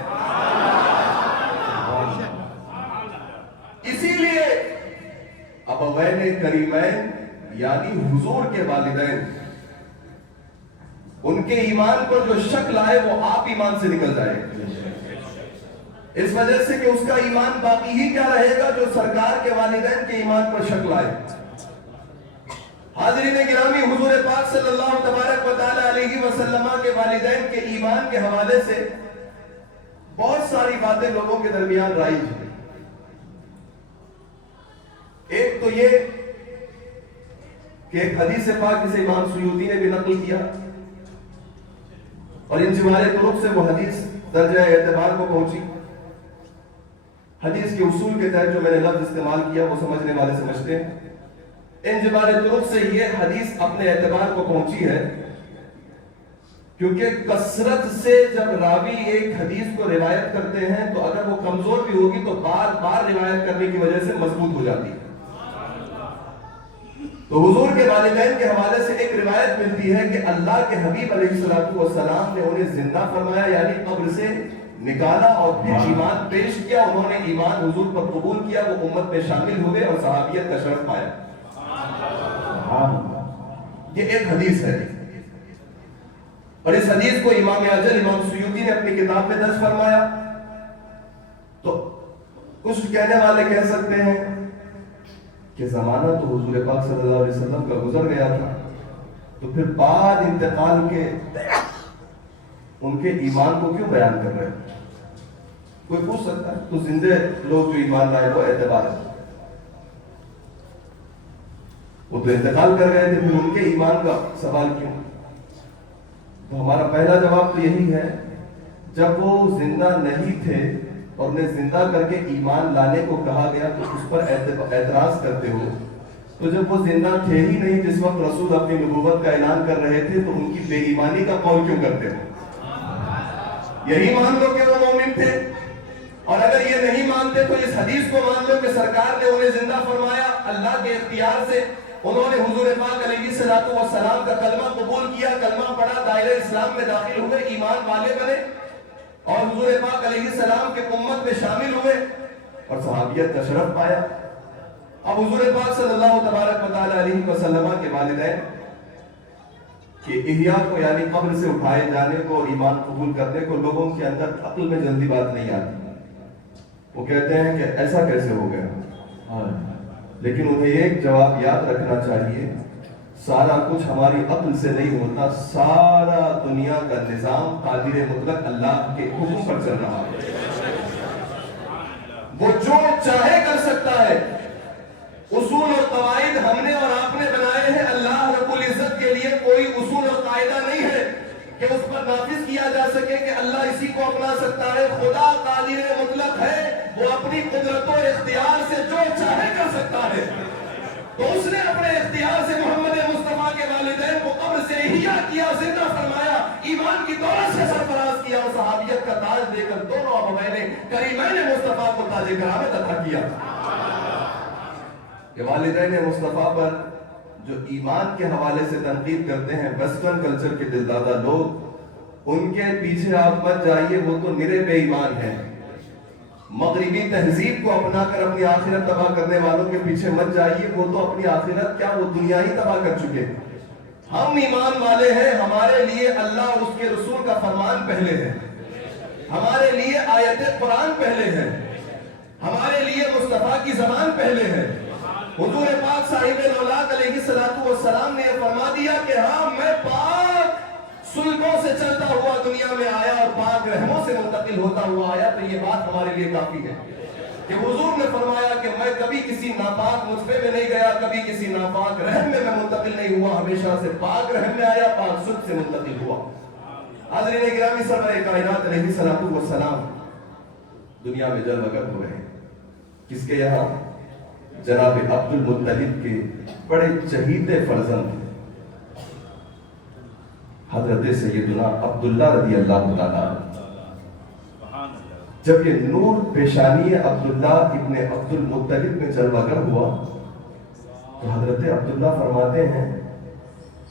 اسی لیے ابوین کریمین یعنی حضور کے والدین, ان کے ایمان پر جو شک لائے وہ آپ ایمان سے نکل جائے, اس وجہ سے کہ اس کا ایمان باقی ہی کیا رہے گا جو سرکار کے والدین کے ایمان پر شک لائے. حاضرین گرامی, حضور پاک صلی اللہ تبارک و تعالی علیہ وسلم کے والدین کے ایمان کے حوالے سے بہت ساری باتیں لوگوں کے درمیان رائج ہیں. ایک تو یہ کہ ایک حدیث پاک جسے امام سیوطی نے بھی نقل کیا اور ان جمالے طرق سے وہ حدیث درجہ اعتبار کو پہنچی. حدیث کے اصول کے تحت جو میں نے لفظ استعمال کیا وہ سمجھنے والے سمجھتے ہیں. ان جمالے طرق سے یہ حدیث اپنے اعتبار کو پہنچی ہے کیونکہ کثرت سے جب راوی ایک حدیث کو روایت کرتے ہیں تو اگر وہ کمزور بھی ہوگی تو بار بار روایت کرنے کی وجہ سے مضبوط ہو جاتی ہے. تو حضور کے والدین کے حوالے سے ایک روایت ملتی ہے کہ اللہ کے حبیب علیہ السلام نے انہیں زندہ فرمایا, یعنی قبر سے نکالا اور پھر ایمان پیش کیا. انہوں نے ایمان حضور پر قبول کیا, وہ امت میں شامل ہوئے اور صحابیت کا شرف پایا. یہ ایک حدیث ہے, اور اس حدیث کو امام اجل امام سیوطی نے اپنی کتاب میں درج فرمایا. تو کچھ کہنے والے کہہ سکتے ہیں کہ زمانہ تو حضور پاک صلی اللہ علیہ وسلم کا گزر گیا تھا, تو پھر بعد انتقال کے ان کے ایمان کو کیوں بیان کر رہے ہیں؟ کوئی پوچھ سکتا ہے. تو زندے لوگ جو ایمان لائے وہ اعتبار ہے, وہ تو انتقال کر گئے تھے, پھر ان کے ایمان کا سوال کیوں؟ تو ہمارا پہلا جواب تو یہی ہے, جب وہ زندہ نہیں تھے اور انہیں زندہ کر کے ایمان لانے کو کہا گیا تو اس پر اعتراض کرتے ہو, تو جب وہ زندہ تھے ہی نہیں جس وقت رسول اپنی نبوت کا اعلان کر رہے تھے تو ان کی بے ایمانی کا قول کیوں کرتے ہو؟ یہی مان لو کہ وہ مومن تھے, اور اگر یہ نہیں مانتے تو اس حدیث کو مان لو کہ سرکار نے انہیں زندہ فرمایا اللہ کے اختیار سے. انہوں نے حضور پاک علیہ السلام کا کلمہ قبول کیا, کلمہ پڑھا, دائرہ اسلام میں داخل ہوئے, ایمان والے بنے اور حضور پاک علیہ السلام کے امت میں شامل ہوئے اور صحابیت کا شرف پایا. اب حضور پاک صلی اللہ تبارک و تعالی علیہ وسلم کے والدین کہ احیاء کو یعنی قبر سے اٹھائے جانے کو اور ایمان قبول کرنے کو لوگوں کے اندر عقل میں جلدی بات نہیں آتی. وہ کہتے ہیں کہ ایسا کیسے ہو گیا, لیکن انہیں ایک جواب یاد رکھنا چاہیے, سارا کچھ ہماری عقل سے نہیں ہوتا, سارا دنیا کا نظام قادر مطلق اللہ کے حکم پر چل رہا ہے. وہ جو چاہے کر سکتا ہے. اصول اور قواعد ہم نے اور آپ نے بنائے ہیں, اللہ رب العزت کے لیے کوئی اصول اور قاعدہ نہیں ہے کہ اس پر نافذ کیا جا سکے کہ اللہ اسی کو اپنا سکتا ہے. خدا قادر مطلق ہے, وہ اپنی قدرت و اختیار سے جو چاہے کر سکتا ہے. تو اس نے اپنے اختیار سے محمد مصطفیٰ کے والدین کو قبر سے احیاء کیا, زندہ فرمایا, ایمان کی دولت سے سرفراز کیا اور صحابیت کا تاج دے کر دونوں ابوین کریمین مصطفیٰ کو تاج کرامت عطا کیا. کہ والدین مصطفیٰ پر جو ایمان کے حوالے سے تنقید کرتے ہیں ویسٹرن کلچر کے دلدادہ لوگ, ان کے پیچھے آپ مت جائیے, وہ تو نرے بے ایمان ہیں. مغربی تہذیب کو اپنا کر اپنی آخرت تباہ کرنے والوں کے پیچھے مت جائیے, وہ تو اپنی آخرت کیا وہ دنیا ہی تباہ کر چکے. ہم ایمان والے ہیں، ہمارے لیے اللہ اور اس کے رسول کا فرمان پہلے ہے، ہمارے لیے آیت قرآن پہلے ہے، ہمارے لیے مصطفیٰ کی زبان پہلے ہے۔ حضور پاک صاحب اولاد علیہ السلام نے یہ فرما دیا کہ ہاں میں پاک سلبوں سے چلتا ہوا دنیا میں آیا اور پاک رحموں سے منتقل ہوتا ہوا آیا، تو یہ بات ہمارے لیے کافی ہے کہ حضور نے فرمایا کہ میں کبھی کسی ناپاک نطفے میں نہیں گیا، کبھی کسی ناپاک رحم میں منتقل نہیں ہوا، ہمیشہ سے پاک رحم میں آیا، پاک سلب سے منتقل ہوا۔ حاضرین گرامی، سرور کائنات علیہ السلام دنیا میں جلوہ گر ہوئے ہیں، کس کے یہاں؟ جناب عبد المطلب کے بڑے چہیتے فرزند حضرت سیدنا عبداللہ رضی اللہ تعالیٰ۔ جب یہ نور پیشانی عبداللہ ابن عبد المطلب میں جلوہ گر ہوا تو حضرت عبداللہ فرماتے ہیں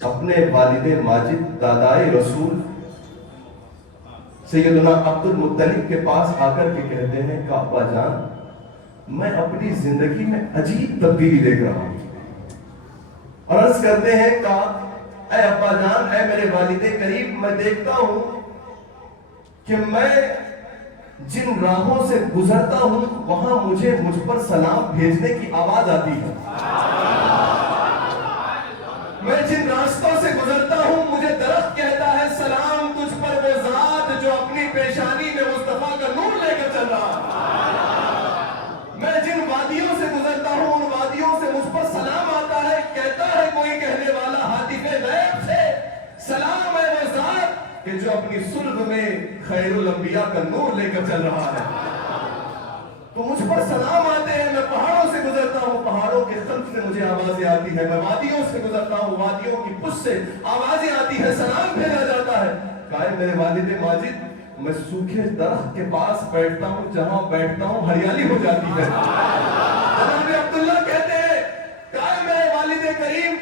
اپنے والد ماجد دادائے رسول سیدنا عبد المطلب کے پاس آ کر کے کہتے ہیں کہ ابا جان، میں اپنی زندگی میں عجیب تبدیلی دیکھ رہا ہوں، اور عرض کرتے ہیں کہ اے ابا جان، اے میرے والد کریم، میں دیکھتا ہوں کہ میں جن راہوں سے گزرتا ہوں وہاں مجھ پر سلام بھیجنے کی آواز آتی ہے، میں جن راستوں سے گزرتا ہوں مجھے درخت کہتا ہے سلام تجھ پر وہ ذات جو اپنی پیشانی میں مصطفیٰ کا نور لے کر چل رہا ہے، میں جن وادیوں سے گزرتا ہوں ان وادیوں سے مجھ پر سلام آتا ہے، کہتا ہے کوئی کہنے والا ہاتف غیب سے سلام ہے وہ ذات کہ جو اپنی صلب میں خیر الانبیاء کا نور لے کر چل رہا ہے۔ تو مجھ پر سلام آتے ہیں، میں پہاڑوں سے گزرتا ہوں، پہاڑوں کے خلف سے مجھے آوازیں آتی ہے، میں وادیوں سے گزرتا ہوں، وادیوں کی پشت سے آوازیں آتی ہے، سلام بھیجا جاتا ہے۔ کہا میرے والد ماجد، میں سوکھے درخت کے پاس بیٹھتا ہوں، جہاں بیٹھتا ہوں ہریالی ہو جاتی ہے۔ جناب عبداللہ کہتے ہیں کہا میرے والد کریم،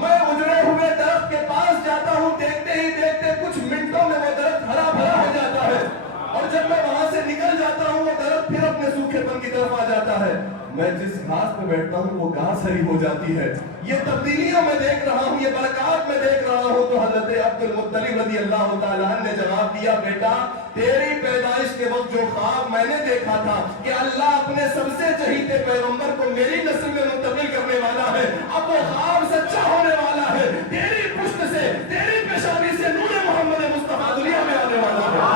میں اجڑے ہوئے درخت کے پاس جاتا ہوں، دیکھتے ہی دیکھتے کچھ منٹوں میں وہ درخت ہرا بھرا ہو جاتا ہے، اور جب میں وہاں سے نکل جاتا ہوں وہ درخت پھر اپنے سوکھے پن کی طرف آ جاتا ہے، میں جس گھاس پہ بیٹھتا ہوں وہ گھاس ہری ہو جاتی ہے۔ یہ تبدیلیاں میں دیکھ رہا ہوں، یہ برکات میں دیکھ رہا ہوں۔ تو حضرت عبد المطلب رضی اللہ تعالیٰ نے جواب دیا، بیٹا تیری پیدائش کے وقت جو خواب میں نے دیکھا تھا کہ اللہ اپنے سب سے چہیتے پیغمبر کو میری نسل میں منتقل کرنے والا ہے، اب وہ خواب سچا ہونے والا ہے، تیری پشت سے تیری پیشانی سے نور محمد مصطفیٰ دنیا میں آنے والا ہے۔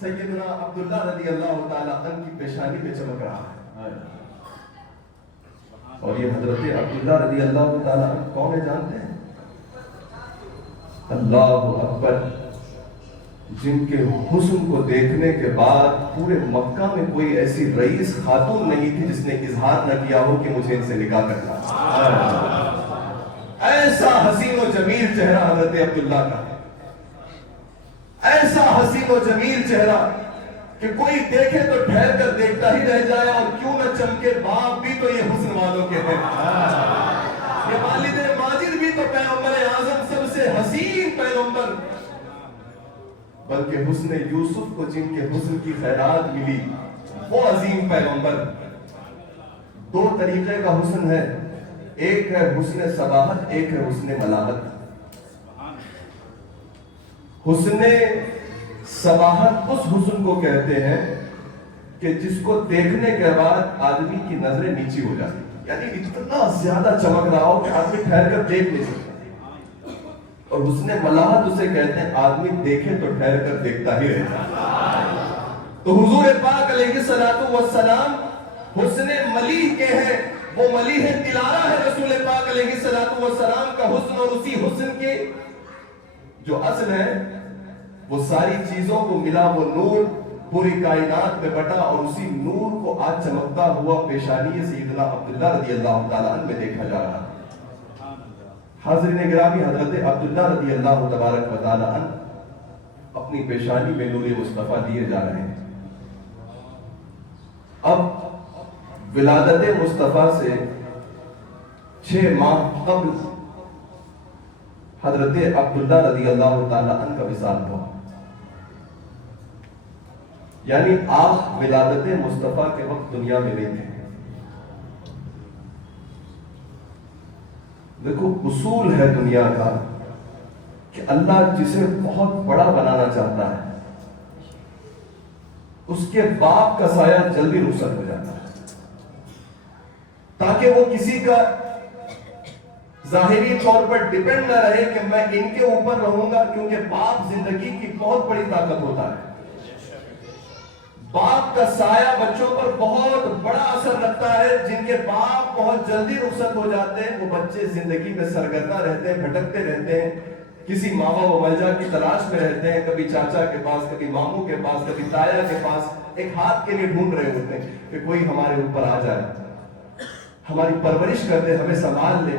سیدنا عبداللہ رضی اللہ تعالیٰ عنہ کی پیشانی میں چمک رہا ہے، اور یہ حضرت عبداللہ رضی اللہ تعالیٰ عنہ کون ہے جانتے ہیں؟ اللہ اکبر، جن کے حسن کو دیکھنے کے بعد پورے مکہ میں کوئی ایسی رئیس خاتون نہیں تھی جس نے اظہار نہ کیا ہو کہ مجھے ان سے نکاح کرنا۔ ایسا حسین و جمیل چہرہ حضرت عبداللہ کا، ایسا حسین و جمیل چہرہ کہ کوئی دیکھے تو ٹھہر کر دیکھتا ہی رہ جائے، اور کیوں نہ چمکے باپ بھی تو یہ حسن والوں کے ہیں، یہ والد ماجد بھی تو پیغمبر اعظم سب سے حسین پیغمبر، بلکہ حسن یوسف کو جن کے حسن کی خیرات ملی وہ عظیم پیغمبر۔ دو طریقے کا حسن ہے، ایک ہے حسن صباحت، ایک ہے حسن ملاحت۔ حسن صباحت اس حسن کو کہتے ہیں کہ جس کو دیکھنے کے بعد آدمی کی نظریں نیچی ہو جاتی، یعنی اتنا زیادہ چمک رہا ہو کہ آدمی ٹھہر کر دیکھ نہیں سکتا، اور حسن ملاحت اسے کہتے ہیں آدمی دیکھے تو ٹھہر کر دیکھتا ہی رہتا۔ تو حضور پاک علیہ السلام حسن ملیح کے ہیں، وہ ملیح دلارہ ہے رسول پاک علیہ السلام کا حسن، اور اسی حسن کے جو اصل ہے وہ ساری چیزوں کو ملا وہ نور پوری کائنات میں بٹا، اور اسی نور کو آج چمکتا ہوا پیشانی سیدنا عبداللہ رضی اللہ تعالیٰ عنہ میں دیکھا جا رہا ہے۔ حاضرین گرامی، حضرت عبداللہ رضی اللہ تبارک و تعالی عنہ اپنی پیشانی میں نور مصطفیٰ دیے جا رہے ہیں۔ اب ولادت مصطفیٰ سے 6 ماہ قبل حضرت عبداللہ رضی اللہ تعالی عنہ کا وصال ہوا، یعنی آپ ولادت مصطفیٰ کے وقت دنیا میں نہیں تھے۔ دیکھو اصول ہے دنیا کا کہ اللہ جسے بہت بڑا بنانا چاہتا ہے اس کے باپ کا سایہ جلدی رخصت ہو جاتا ہے، تاکہ وہ کسی کا ظاہری طور پر ڈیپینڈ نہ رہے کہ میں ان کے اوپر رہوں گا، کیونکہ باپ زندگی کی بہت بڑی طاقت ہوتا ہے۔ باپ کا سایہ بچوں پر بہت بڑا اثر رکھتا ہے۔ جن کے باپ بہت جلدی رخصت ہو جاتے ہیں وہ بچے زندگی میں سرگردہ رہتے ہیں، بھٹکتے رہتے ہیں، کسی ماما و ملجا کی تلاش میں رہتے ہیں، کبھی چاچا کے پاس، کبھی ماموں کے پاس، کبھی تایا کے پاس، ایک ہاتھ کے لیے ڈھونڈ رہے ہوتے ہیں کہ کوئی ہمارے اوپر آ جائے، ہماری پرورش کر دے، ہمیں سنبھال لے۔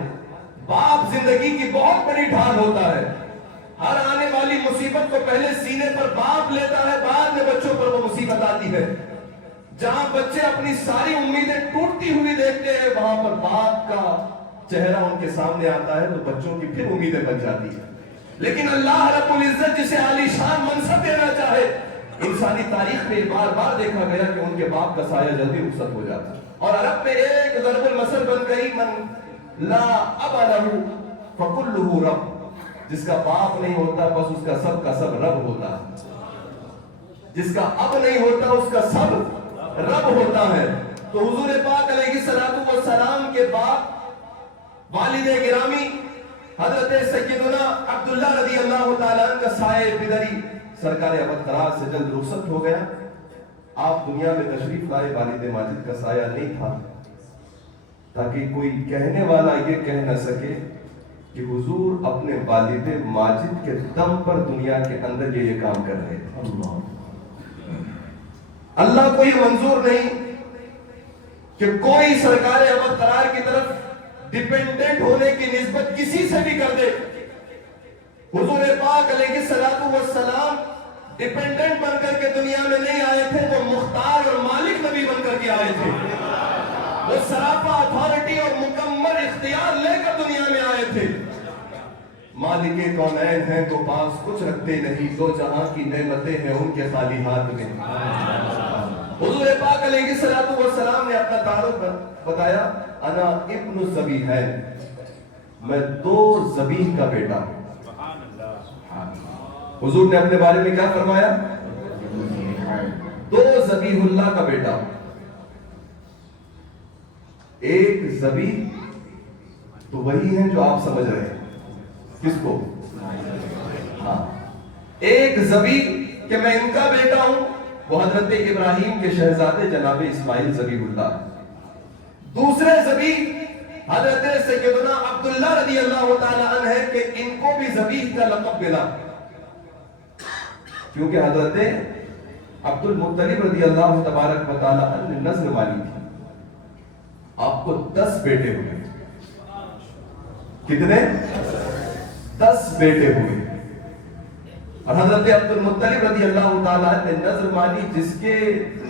باپ زندگی کی بہت بڑی ڈھال ہوتا ہے۔ ہر آنے والی مصیبت کو پہلے سینے پر باپ لیتا ہے، بعد میں بچوں پر وہ مصیبت آتی ہے۔ جہاں بچے اپنی ساری امیدیں ٹوٹتی ہوئی دیکھتے ہیں وہاں پر باپ کا چہرہ ان کے سامنے آتا ہے تو بچوں کی پھر امیدیں بن جاتی ہیں۔ لیکن اللہ رب العزت جسے عالی شان منصب دینا چاہے، انسانی تاریخ میں بار بار دیکھا گیا کہ ان کے باپ کا سایہ جلدی رخصت ہو جاتا ہے۔ اور عرب میں ایک ضرب المثل بن گئی، من لا اب لہ فکلہ رب، جس کا باپ نہیں ہوتا بس اس کا سب رب ہوتا ہے، جس کا اب نہیں ہوتا اس کا سب رب ہوتا ہے۔ تو حضور پاک علیہ الصلوۃ والسلام کے باپ والد گرامی حضرت سیدنا عبداللہ رضی اللہ تعالیٰ عنہ کا سایہ پدری سرکار ابد قرار سے جلد رخصت ہو گیا۔ آپ دنیا میں تشریف لائے، والد ماجد کا سایہ نہیں تھا، تاکہ کوئی کہنے والا یہ کہہ نہ سکے کہ حضور اپنے والد ماجد کے دم پر دنیا کے اندر یہ کام کر رہے تھے۔ اللہ کو یہ منظور نہیں کہ کوئی سرکار ابد قرار کی طرف ڈیپینڈنٹ ہونے کی نسبت کسی سے بھی کر دے۔ حضور پاک علیہ الصلوۃ والسلام ڈیپینڈنٹ بن کر کے دنیا میں نہیں آئے تھے، وہ مختار اور مالک نبی بن کر کے آئے تھے۔ وہ سراپا اتھارٹی اور مکمل اختیار لے کر دنیا میں آئے تھے۔ مالک کونین ہیں تو پاس کچھ رکھتے نہیں، دو جہاں کی نعمتیں ہیں ان کے خالی ہاتھ میں۔ حضور پاک علیہ الصلوۃ والسلام نے اپنا تعارف بتایا، انا ابن الذبیحین، میں 2 ذبیح کا بیٹا ہوں۔ حضور نے اپنے بارے میں کیا فرمایا؟ 2 ذبیح اللہ کا بیٹا ہوں۔ ایک ذبیح تو وہی ہے جو آپ سمجھ رہے ہیں، کس کو؟ ہاں، ایک ذبیح کہ میں ان کا بیٹا ہوں، وہ حضرت ابراہیم کے شہزادے جناب اسماعیل ذبیح اللہ۔ دوسرے ذبیح حضرت سیدنا عبداللہ رضی اللہ تعالیٰ عنہ ہے کہ ان کو بھی ذبیح کا لقب ملا، کیونکہ حضرت عبد المطلب رضی اللہ تبارک و تعالیٰ عنہ نے نظر مانی تھی۔ آپ کو 10 بیٹے ہوئے، کتنے؟ 10 بیٹے ہوئے، اور حضرت عبد المطلب رضی اللہ تعالیٰ نے نظر مانی، جس کے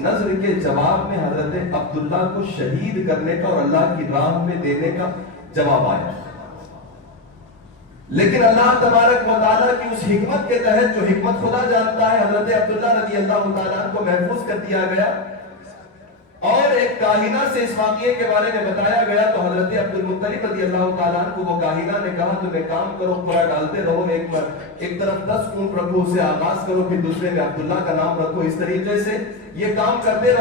نظر کے جواب میں حضرت عبداللہ کو شہید کرنے کا اور اللہ کی راہ میں دینے کا جواب آیا۔ لیکن اللہ تبارک و تعالیٰ کی اس حکمت کے تحت، جو حکمت خدا جانتا ہے، حضرت عبداللہ رضی اللہ تعالیٰ کو محفوظ کر دیا گیا، اور ایک کاہنہ سے اس واقعے کے بارے میں بتایا گیا تو حضرت عبد المطلب رضی اللہ تعالیٰ کو وہ کاہنہ نے کہا تم ایک کام کرو، قرآن ڈالتے رہو، ایک طرف 10 اونٹ رکھو، اسے آغاز کرو، پھر دوسرے میں عبداللہ کا نام رکھو، اس طریقے سے یہ کام کرتے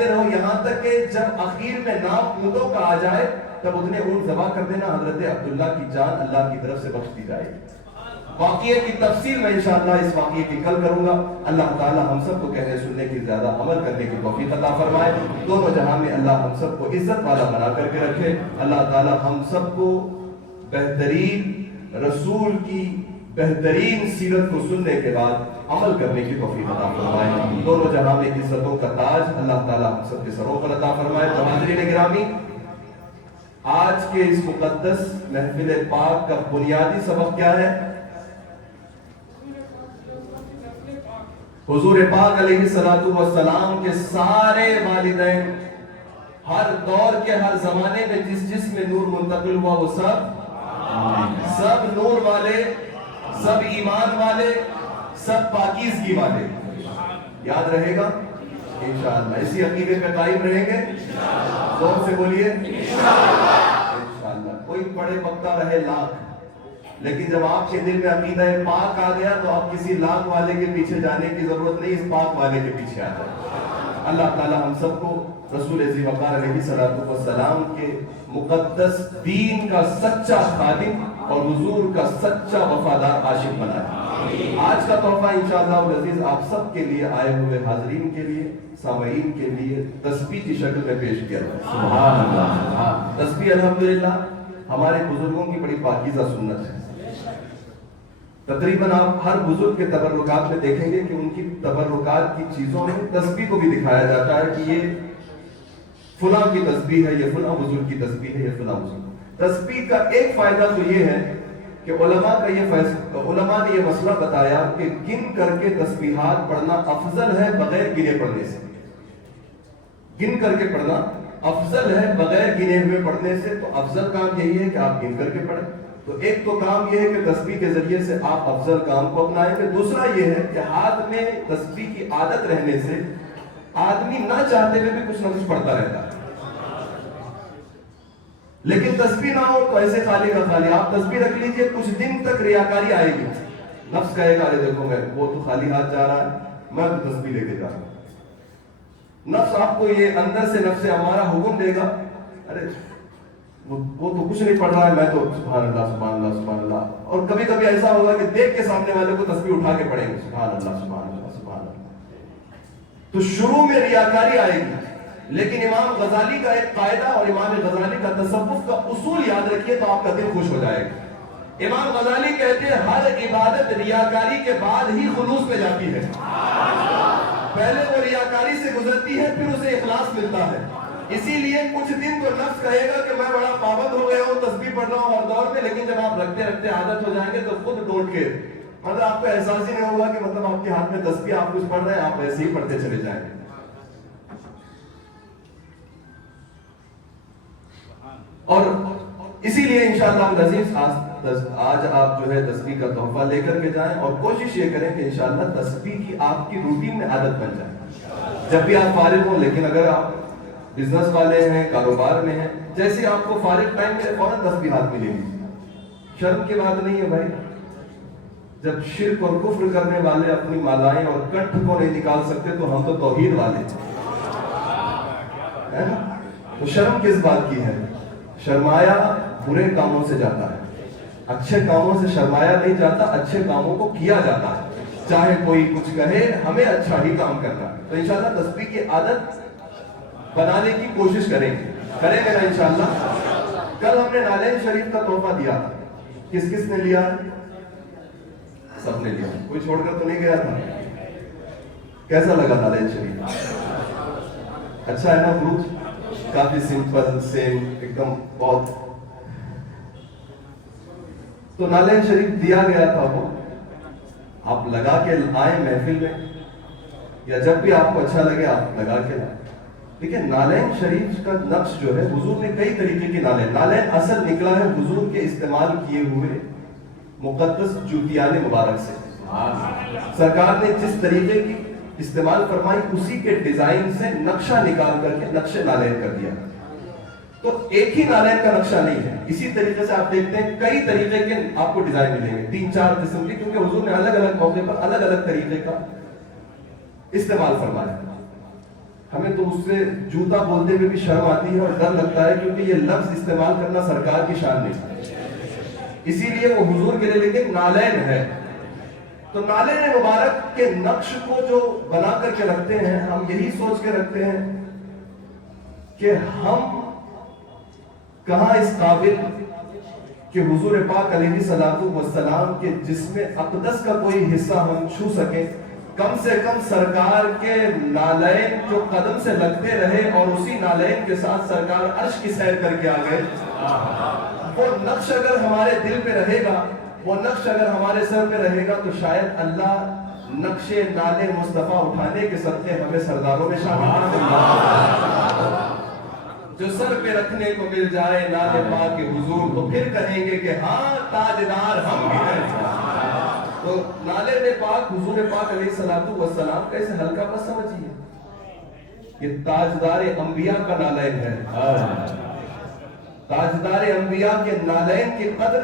رہو یہاں تک کہ جب اخیر میں نام اونٹوں کا آ جائے تب اتنے اونٹ ذبح کر دینا، حضرت عبداللہ کی جان اللہ کی طرف سے بخش دی جائے گی۔ واقعے کی تفصیل میں انشاءاللہ اس واقعے کی کل کروں گا۔ اللہ تعالی ہم سب کو کہنے سننے کی زیادہ عمل کرنے کی توفیق عطا فرمائے، دونوں جہاں میں اللہ ہم سب کو عزت والا بنا کر کے رکھے۔ اللہ تعالی ہم سب کو بہترین رسول کی بہترین سیرت کو سننے کے بعد عمل کرنے کی توفیق عطا فرمائے، دونوں جہاں میں عزتوں کا تاج اللہ تعالی ہم سب کے سروں پر عطا فرمائے۔ تو حاضرین گرامی، آج کے اس مقدس محفل پاک کا بنیادی سبق کیا ہے؟ حضور پاک علیہ السلام کے سارے والدین ہر دور کے ہر زمانے میں جس میں نور منتقل ہوا وہ سب نور والے، سب ایمان والے، سب پاکیزگی والے. یاد رہے گا انشاءاللہ. اسی عقیدے پہ قائم رہیں گے. زور سے بولیے انشاءاللہ. کوئی پڑھے پکا رہے لاکھ، لیکن جب آپ کے دل میں عقیدہ پاک آ گیا تو آپ کسی لاکھ والے کے پیچھے جانے کی ضرورت نہیں، اس پاک والے کے پیچھے آ جائے. اللہ تعالی ہم سب کو رسول ذی وقار علیہ السلام کے مقدس دین کا سچا خادم اور حضور کا سچا وفادار عاشق بنائے. آج کا تحفہ انشاءاللہ العزیز آپ سب کے لیے، آئے ہوئے حاضرین کے لیے، سامعین کے لیے تسبیح کی شکل میں پیش کیا. سبحان اللہ. تسبیح الحمدللہ ہمارے بزرگوں کی بڑی پاکیزہ سنت ہے. تقریباً آپ ہر بزرگ کے تبرکات میں دیکھیں گے کہ ان کی تبرکات کی چیزوں میں تسبیح کو بھی دکھایا جاتا ہے کہ یہ فلاں کی تسبیح ہے، یہ فلاں بزرگ کی تسبیح ہے، یہ فلاں بزرگ. تسبیح کا ایک فائدہ تو یہ ہے کہ علماء نے یہ مسئلہ بتایا کہ گن کر کے تسبیحات پڑھنا افضل ہے بغیر گنے پڑھنے سے. گن کر کے پڑھنا افضل ہے بغیر گنے ہوئے پڑھنے سے. تو افضل کام یہی ہے کہ آپ گن کر کے پڑھیں. تو ایک تو کام یہ ہے کہ تسبیح کے ذریعے سے آپ افضل کام کو اپنائیں گے. دوسرا یہ ہے کہ ہاتھ میں تسبیح کی عادت رہنے سے آدمی نہ چاہتے ہوئے بھی کچھ نہ کچھ پڑھتا رہتا ہے. لیکن تسبیح نہ ہو تو ایسے خالی کا خالی. آپ تسبیح رکھ لیجئے، کچھ دن تک ریاکاری آئے گی. نفس کہے گا ارے دیکھو میں وہ تو خالی ہاتھ جا رہا ہے، میں تو تسبیح لے کے جا رہا ہوں. نفس آپ کو یہ اندر سے نفس ہمارا حکم دے گا ارے وہ تو کچھ نہیں پڑھ رہا ہے، میں تو سبحان اللہ سبحان اللہ سبحان اللہ. اور کبھی کبھی ایسا ہوگا کہ دیکھ کے سامنے والے کو تسبیح اٹھا کے پڑھیں گے سبحان اللہ سبحان اللہ سبحان اللہ. تو شروع میں ریاکاری آئے گی. لیکن امام غزالی کا ایک قاعدہ اور امام غزالی کا تصوف کا اصول یاد رکھیے تو آپ کا دل خوش ہو جائے گا. امام غزالی کہتے ہیں ہر عبادت ریاکاری کے بعد ہی خلوص پہ جاتی ہے. پہلے وہ ریاکاری سے گزرتی ہے پھر اسے اخلاص ملتا ہے. اسی لیے کچھ دن تو نفس کہے گا کہ میں بڑا پابند ہو گیا ہوں، تسبیح پڑھ رہا ہوں ہر دور میں. لیکن جب آپ رکھتے رکھتے عادت ہو جائیں گے تو خود ڈوٹ کے مطلب آپ کو احساس ہی نہیں ہوگا کہ مطلب آپ کے ہاتھ میں تسبیح آپ کچھ پڑھ رہے ہیں، آپ ایسے ہی پڑھتے چلے جائیں گے. اور اسی لیے انشاءاللہ العزیز آج آپ جو ہے تسبیح کا تحفہ لے کر کے جائیں اور کوشش یہ کریں کہ انشاءاللہ تسبیح کی آپ کی روٹین میں عادت بن جائے جب بھی آپ فارغ ہوں. لیکن اگر آپ بزنس والے ہیں، کاروبار میں ہیں، جیسے آپ کو فارغ ٹائم میں فوراً تسبیحات ملیں گی. شرم کی بات نہیں ہے بھائی. جب شرک اور کفر کرنے والے اپنی مالائیں اور کٹھ کو نہیں نکال سکتے تو ہم تو توحید والے ہیں نا. تو شرم کس بات کی ہے؟ شرمایا برے کاموں سے جاتا ہے، اچھے کاموں سے شرمایا نہیں جاتا. اچھے کاموں کو کیا جاتا ہے، چاہے کوئی کچھ کہے ہمیں اچھا ہی کام کرنا. تو انشاءاللہ تسبیح کی عادت بنانے کی کوشش کریں گے نا انشاءاللہ. کل ہم نے نالین شریف کا تحفہ دیا تھا. کس کس نے لیا؟ سب نے لیا، کوئی چھوڑ کر تو نہیں گیا تھا. کیسا لگا نالین شریف؟ اچھا ہے نا گروپ؟ کافی سمپل سیم ایک دم بہت. تو نالین شریف دیا گیا تھا، وہ آپ لگا کے آئے محفل میں یا جب بھی آپ کو اچھا لگے آپ لگا کے لائیں. دیکھیں نالین شریف کا نقش جو ہے حضور نے کئی طریقے کی نالین اصل نکلا ہے حضور کے استعمال کیے ہوئے مقدس جوتیان مبارک سے. سرکار نے جس طریقے کی استعمال فرمائی اسی کے ڈیزائن سے نقشہ نکال کر کے نقش نالین کر دیا. تو ایک ہی نالین کا نقشہ نہیں ہے. اسی طریقے سے آپ دیکھتے ہیں کئی طریقے کے آپ کو ڈیزائن ملیں گے، 3-4 قسم کے، کیونکہ حضور نے الگ الگ موقع پر الگ الگ طریقے کا استعمال فرمایا. ہمیں تو اس سے جوتا بولتے ہوئے بھی شرم آتی ہے اور ڈر لگتا ہے کیونکہ یہ لفظ استعمال کرنا سرکار کی شان نہیں. اسی لیے وہ حضور کے لیے لیکن نالین ہے. تو نالین مبارک کے نقش کو جو بنا کر کے رکھتے ہیں ہم یہی سوچ کے رکھتے ہیں کہ ہم کہاں اس قابل کہ حضور پاک علیہ السلام کے جسم اقدس کا کوئی حصہ ہم چھو سکیں. کم سے کم سرکار کے نالین جو قدم سے لگتے رہے اور اسی نالین کے ساتھ سرکار عرش کی سیر کر کے آ گئے. وہ نقش اگر ہمارے دل پہ رہے گا، وہ نقش اگر ہمارے سر پہ رہے گا تو شاید اللہ نقش نالے مصطفیٰ اٹھانے کے صدقے ہمیں سرداروں میں شامل کر دے۔ جو سر پہ رکھنے کو مل جائے نالے پاک کے حضور تو پھر کہیں گے کہ ہاں تاجدار ہم بھی ہیں۔ تو نالے پاک حضور پاک علیہ السلام کا اسے ہلکا مت سمجھیے، یہ تاجدار انبیاء کا نالین ہے۔ تاجدار انبیاء کے نالین کی قدر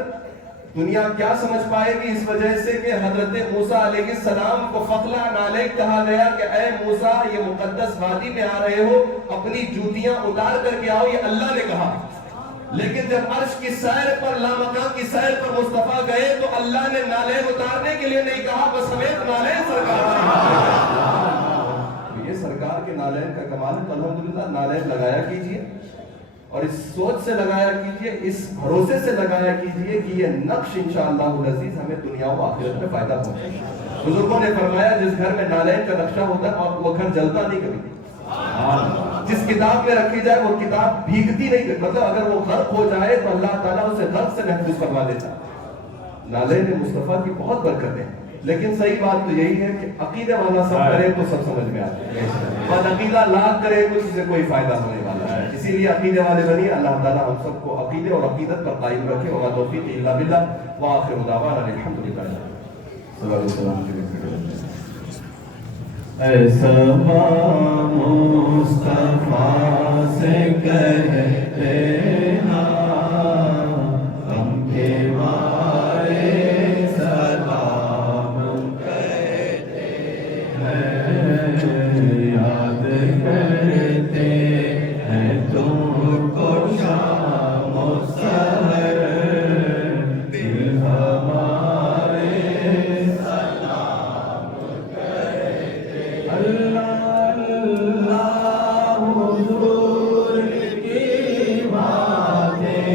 دنیا کیا سمجھ پائے گی، اس وجہ سے کہ حضرت موسیٰ علیہ السلام کو فخلا نالین کہا گیا کہ اے موسیٰ یہ مقدس وادی میں آ رہے ہو، اپنی جوتیاں اتار کر کے آؤ، یہ اللہ نے کہا۔ لیکن جب عرش کی سیر پر لامکان کی سیر پر مصطفیٰ گئے تو اللہ نے نالین اتارنے کے لیے نہیں کہا، بس ہمیں نالین سرکار یہ سرکار کے نالین کا کمال ہے۔ تو الحمدللہ نالین لگایا کیجئے، اور اس سوچ سے لگایا کیجئے، اس بھروسے سے لگایا کیجئے کہ یہ نقش انشاءاللہ العزیز ہمیں دنیا و آخرت میں فائدہ پہنچے گا۔ بزرگوں نے فرمایا جس گھر میں نالین کا نقشہ ہوتا ہے اور وہ گھر جلتا نہیں کبھی، جس کتاب میں رکھی جائے وہ کتاب بھیگتی نہیں، مطلب اگر وہ غرق ہو جائے تو اللہ تعالیٰ اسے غرق سے محفوظ کروا دیتا ہے۔ نالین مصطفیٰ کی بہت برکتیں ہیں، لیکن صحیح بات تو یہی ہے کہ عقیدہ والا سب کرے تو سب سمجھ میں آتا ہے، بد عقیدہ لاکھ کرے تو اس سے کوئی فائدہ ہونے والا ہے۔ اسی لیے عقیدے والے بنیے۔ اللہ تعالیٰ ہم سب کو عقیدے اور عقیدت پر قائم رکھے۔ وما توفیقی الا باللہ وآخر دعوانا الحمدللہ۔ صلی اللہ علیہ وسلم۔ اے سما مصطفیٰ سے کہتے نا ہم کے مارے سلام کہتے ہیں، یاد کرتے ہیں تم کو شام و سحر، دل ہمارے سلام کرتے۔ اللہ اللہ حضور کی باتیں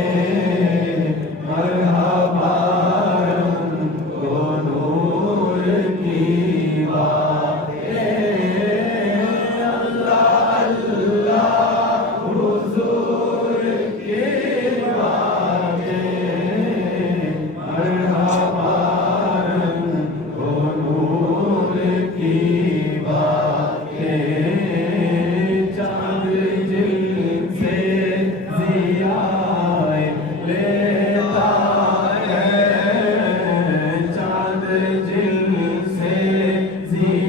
مرحبا کو نور کی باتیں، اللہ اللہ حضور کی باتیں مرحبا کو نور کی باتیں، چاند جن سے ضیاء لیتا ہے، چاند جن سے ضیاء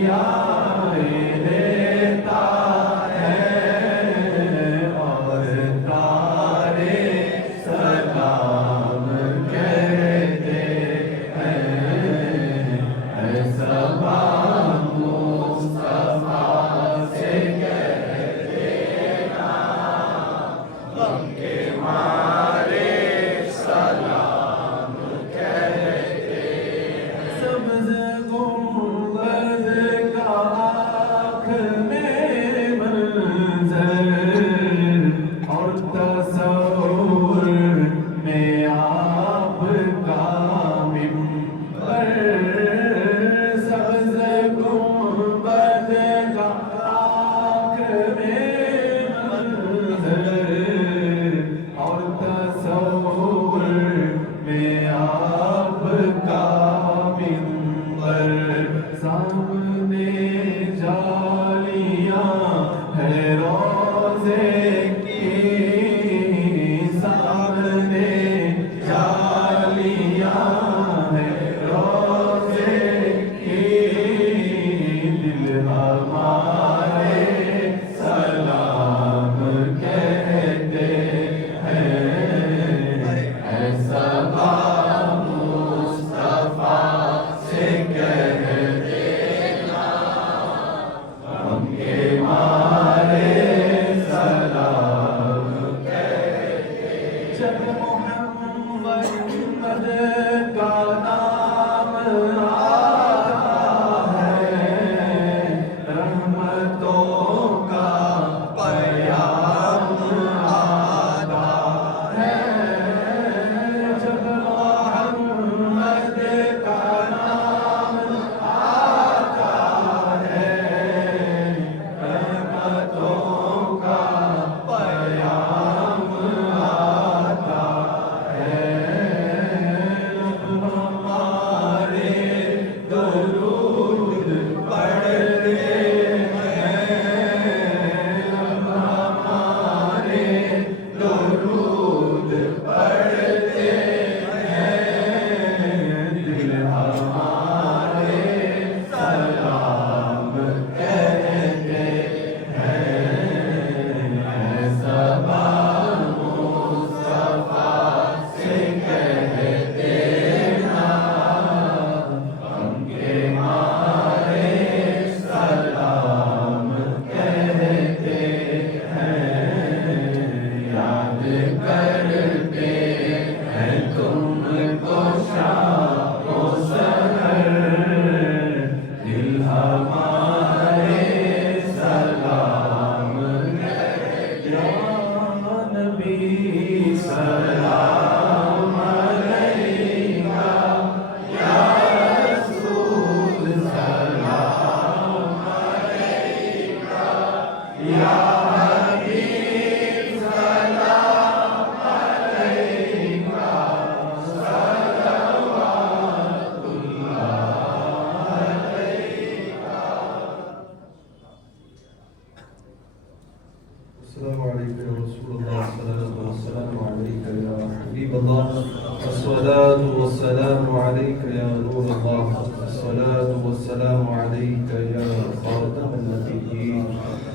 عليك يا رسول الله الصلاة والسلام عليك يا حبيب الله الصلاة والسلام عليك يا نور الله الصلاة والسلام عليك يا خاتم النبيين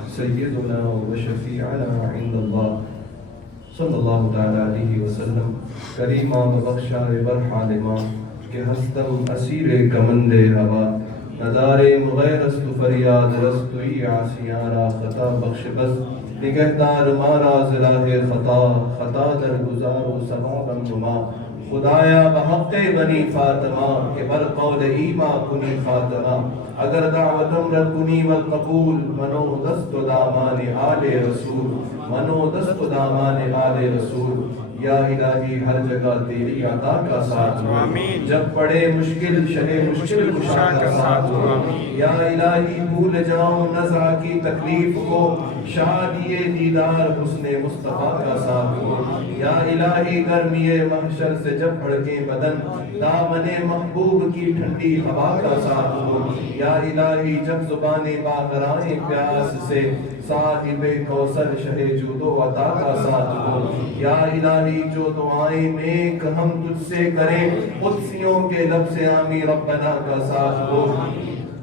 سيدنا وشفيعنا عند الله صلی اللہ تعالی علیہ وسلم کریمہ ببخشا برحالما کہ ہستم اسیر کمند ہوا نظار مغیر است فریاد رستوی عاصیارا خطا بخش بس نگہدار مارا زلاح خطا خطا در گزار و ثوابا نما خدایا بحق بنی فاطمہ کہ بر قول ایما کنی خاتمہ اگر دعوتم رکنی والقبول منو دست دامان آل رسول منو دست دامان آل رسول یا الہی ہر جگہ تیری عطا کا ساتھ ہو جب پڑے مشکل شہ مشکل کشا کا ساتھ ہو یا الہی بھول جاؤں نزع کی تکلیف کو شادی دیدار حسن مصطفیٰ کا ساتھ ہو یا الہی گرمی محشر سے جب بھڑکے بدن دامن محبوب کی ٹھنڈی ہوا کا ساتھ ہو یا الہی جب زبانیں باغرائیں پیاس سے صاحب کوثر شہ جود و عطا کا ساتھ ہو یا الہی جو دعائیں نیک ہم تجھ سے کریں قدسیوں کے لب سے آمی ربنا کا ساتھ ہو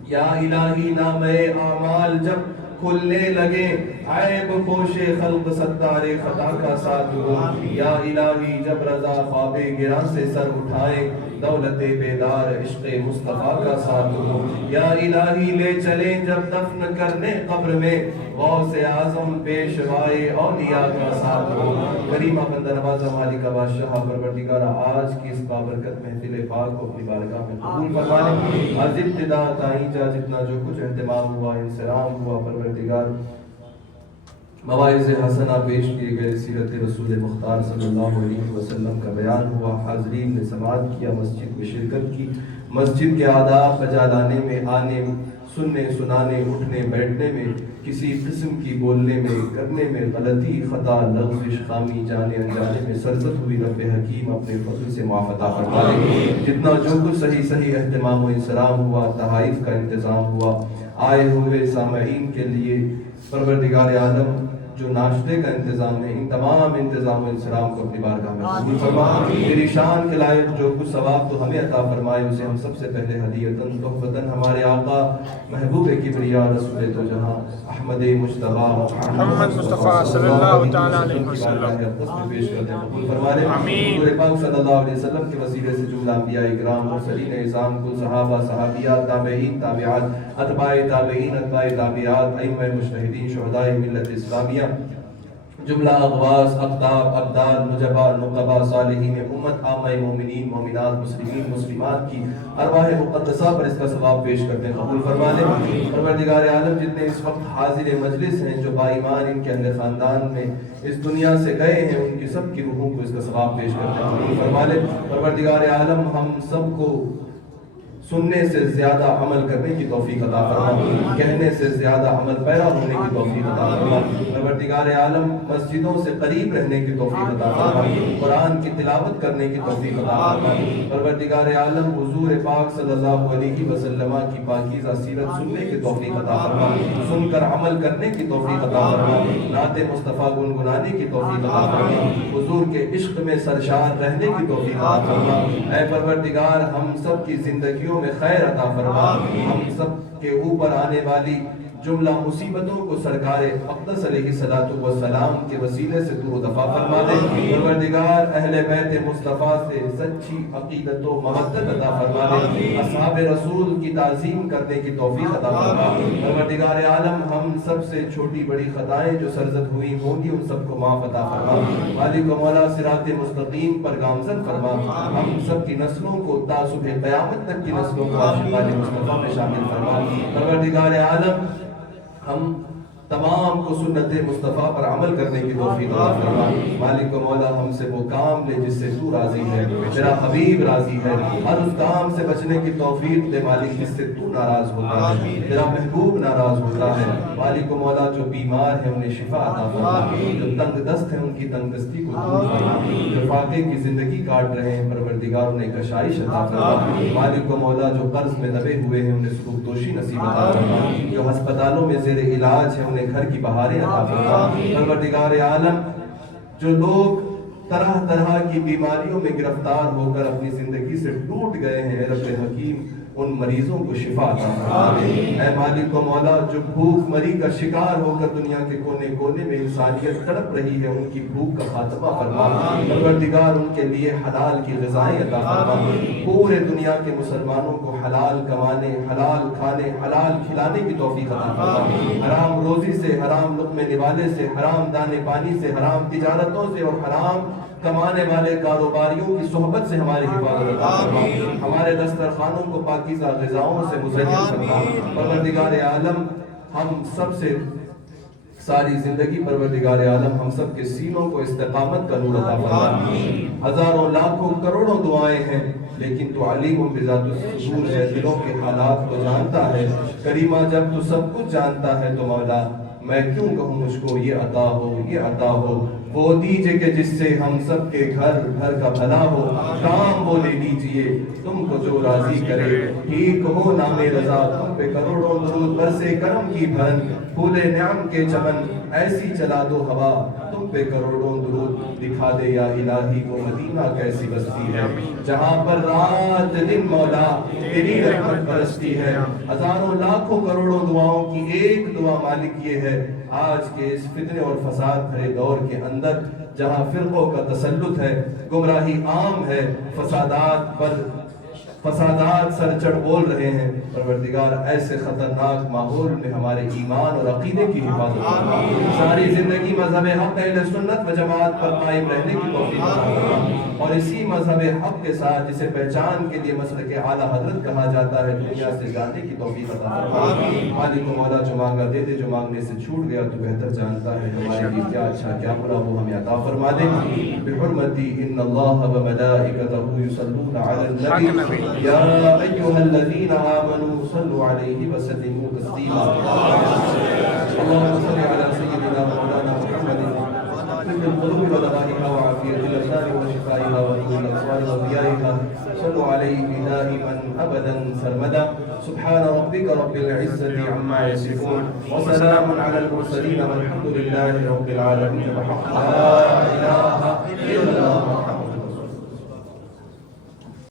یا الہی نام اعمال جب کھلنے لگے عیب پوش خلق ستار خطا کا ساتھ ہو یا الہی جب رضا خواب گراں سے سر اٹھائے دولت بیدار عشق مصطفیٰ کا ساتھ ہو یا الہی لے چلیں جب دفن کرنے قبر میں غوث اعظم پیشوائے اولیاء کا ساتھ ہو کریمہ بندہ نوازہ مالکہ بادشاہ پروردگار آج کی اس بابرکت محفل پاک کو اپنی بارگاہ میں قبول فرما لیں از ابتدا تائیں جا جتنا جو کچھ اہتمام ہوا انسلام ہوا پروردگار مواعظ حسنہ پیش کیے گئے سیرت رسول مختار صلی اللہ علیہ وسلم کا بیان ہوا حاضرین نے سماعت کیا مسجد میں شرکت کی مسجد کے آداب بجا لانے میں آنے سننے سنانے اٹھنے بیٹھنے میں کسی قسم کی بولنے میں کرنے میں غلطی خطا لغزش خامی جانے انجانے میں سرزد ہوئی رب حکیم اپنے فضل سے معاف عطا فرما دے جتنا جو کچھ صحیح اہتمام و انصرام ہوا تحائف کا انتظام ہوا آئے ہوئے سامعین کے لیے پروردگار عالم جو ناشتے کا انتظام ہے ان تمام انتظام و انصرام کو اپنی بارگاہ میں قبول فرما تیری شان کے لائق جو کچھ ثواب تو ہمیں عطا فرمائے اسے ہم سب سے پہلے ہدیتاً تحفتاً ہمارے آقا محبوب کبریا رسول تو جہاں احمد مجتبیٰ محمد مصطفیٰ صلی اللہ تعالی علیہ وسلم پیش کرتے ہیں قبول فرما لے حضور پاک صلی اللہ علیہ وسلم کے وسیلے سے جملہ انبیاء اکرام مرسلین اعظام کل صحابہ صحابیات تابعین تابعات اتباع تابعین اتباع تابعات ائمہ مجتہدین شہداء ملت اسلامیہ جملہ اغواس اقداب ابدال مجبہ نقبہ صالحین امت عامہ مومنین مومنات مسلمین مسلمات کی ارواح مقدسہ پر اس کا ثواب پیش کرتے ہیں قبول فرما لے پروردگار عالم جتنے اس وقت حاضر مجلس ہیں جو با ایمان ان کے اہل خاندان میں اس دنیا سے گئے ہیں ان کی سب کی روحوں کو اس کا ثواب پیش کرتے ہیں قبول فرما لے پروردگار عالم ہم سب کو سننے سے زیادہ عمل کرنے کی توفیق عطا فرما کہنے سے زیادہ عمل پیرا ہونے کی توفیق عطا فرما پروردگار عالم مسجدوں سے قریب رہنے کی توفیق عطا فرما قرآن کی تلاوت کرنے کی توفیق عطا فرما پروردگار عالم حضور پاک صلی اللہ علیہ وسلم کی پاکیزہ سیرت سننے کی توفیق عطا فرما سن کر عمل کرنے کی توفیق عطا فرما نعت مصطفیٰ گنگنانے کی توفیق عطا فرما حضور کے عشق میں سرشار رہنے کی توفیق عطا فرما اے پروردگار ہم سب کی زندگیوں میں خیر عطا فرما ہم سب کے اوپر آنے والی جملہ مصیبتوں کو سرکار اقدس علیہ السلام کے وسیلے سے دور و دفع فرما دے پروردگار اہل بیت مصطفیٰ سے سچی عقیدت و محبت عطا فرما دے اصحاب رسول کی تعظیم کرنے کی توفیق عطا فرما پروردگار عالم ہم سب سے چھوٹی بڑی خطائیں جو سرزد ہوئی ہوں گی ان سب کو معاف عطا فرما مالک و مولا صراط مستقیم پر گامزن فرما ہم سب کی نسلوں کو تا صبح قیامت تک کی نسلوں کو عاشقان مصطفیٰ میں شامل فرما پروردگار عالم ہم تمام کو سنت مصطفیٰ پر عمل کرنے کی توفیق عطا فرما مالک و مولا ہم سے وہ کام لے جس سے تو راضی ہے تیرا حبیب راضی ہے ہر اس کام سے بچنے کی توفیق دے مالک جس سے تو ناراض ہوتا ہے تیرا محبوب ناراض ہوتا ہے مالک و مولا جو بیمار ہیں انہیں شفا عطا فرما جو تنگ دست ہیں ان کی تنگ دستی کو دور فرما جو فاقے کی زندگی کاٹ رہے ہیں پروردگار انہیں کشائش عطا فرما مالک و مولا جو قرض میں دبے ہوئے ہیں انہیں سبکدوشی نصیب عطا فرما جو ہسپتالوں میں زیر علاج ہے انہیں اپنے گھر کی بہاریں عطا فرما۔ پروردگار عالم جو لوگ طرح طرح کی بیماریوں میں گرفتار ہو کر اپنی زندگی سے ٹوٹ گئے ہیں، رب حکیم ان مریضوں کو شفا عطا فرما۔ اے مالک و مولا، جو بھوک مری کا شکار ہو کر دنیا کے کونے کونے میں انسانیت تڑپ رہی ہے، ان کی بھوک کا خاتمہ فرما۔ پروردگار ان کے لیے حلال کی غذائیں عطا فرما۔ پورے دنیا کے مسلمانوں کو حلال کمانے، حلال کھانے، حلال کھلانے کی توفیق عطا فرما۔ حرام روزی سے، حرام لقمے نوالے سے، حرام دانے پانی سے، حرام تجارتوں سے اور حرام کمانے والے کاروباریوں کی صحبت سے ہماری حفاظت عطا فرما۔ ہمارے دسترخوانوں کو پاکیزہ غذاؤں سے مزین فرما۔ پروردگار عالم ہم سب سے ساری زندگی، پروردگار عالم ہم سب کے سینوں کو استقامت کا نور عطا فرما۔ ہزاروں لاکھوں کروڑوں دعائیں ہیں، لیکن تو علیم بذات الصدور ہے، دلوں کے حالات کو جانتا ہے۔ کریمہ جب تو سب کچھ جانتا ہے تو مولا میں کیوں کہوں مجھ کو یہ عطا ہو، یہ عطا ہو۔ وہ دیجئے کہ جس سے ہم سب کے گھر گھر کا بھلا ہو، کام وہ لے لیجئے تم کو جو راضی کرے، ٹھیک ہو نام رضا تم پہ کروڑوں درود برسے کرم کی بھن، پھولے نعم کے چمن ایسی چلا دو ہوا تم پہ کروڑوں درود، دکھا دے یا الہی وہ مدینہ کیسی بستی ہے جہاں پر رات دن مولا تیری رحمت برستی ہے۔ ہزاروں لاکھوں کروڑوں دعاؤں کی ایک دعا مالک یہ ہے، آج کے اس فتنے اور فساد بھرے دور کے اندر جہاں فرقوں کا تسلط ہے، گمراہی عام ہے، فسادات سر چڑھ بول رہے ہیں، پروردگار ایسے خطرناک ماحول میں ہمارے ایمان اور عقیدے کی حفاظت فرما۔ ساری زندگی مذہب حق اہل سنت و جماعت پر قائم رہنے کی توفیق عطا فرما، اور اسی مذہب حق کے ساتھ جسے پہچان کے لیے مسلک اعلیٰ حضرت کہا جاتا ہے، دنیا سے جانے کی توفیق عطا فرما۔ مالک و مولا جو مانگا دے دے، جو مانگنے سے چھوٹ گیا تو بہتر جانتا ہے، ہمارے لیے کیا اچھا کیا برا وہ ہمیں عطا فرما دے۔ بحرمتی ان اللہ و ملائکتہ یصلون علی النبی یا ایھا الذین آمنوا صلوا علیہ وسلموا تسلیما۔ اللهم صل علی سیدنا مولانا محمد طب القلوب ودوائها وعافیة الابدان وشفائها وطول الأبصار وضيائها، صلوا عليه دائما أبدا سرمدا۔ سبحان ربك رب العزة عما يصفون وسلام على المرسلين والحمد لله رب العالمين، بحق لا إله إلا الله محمد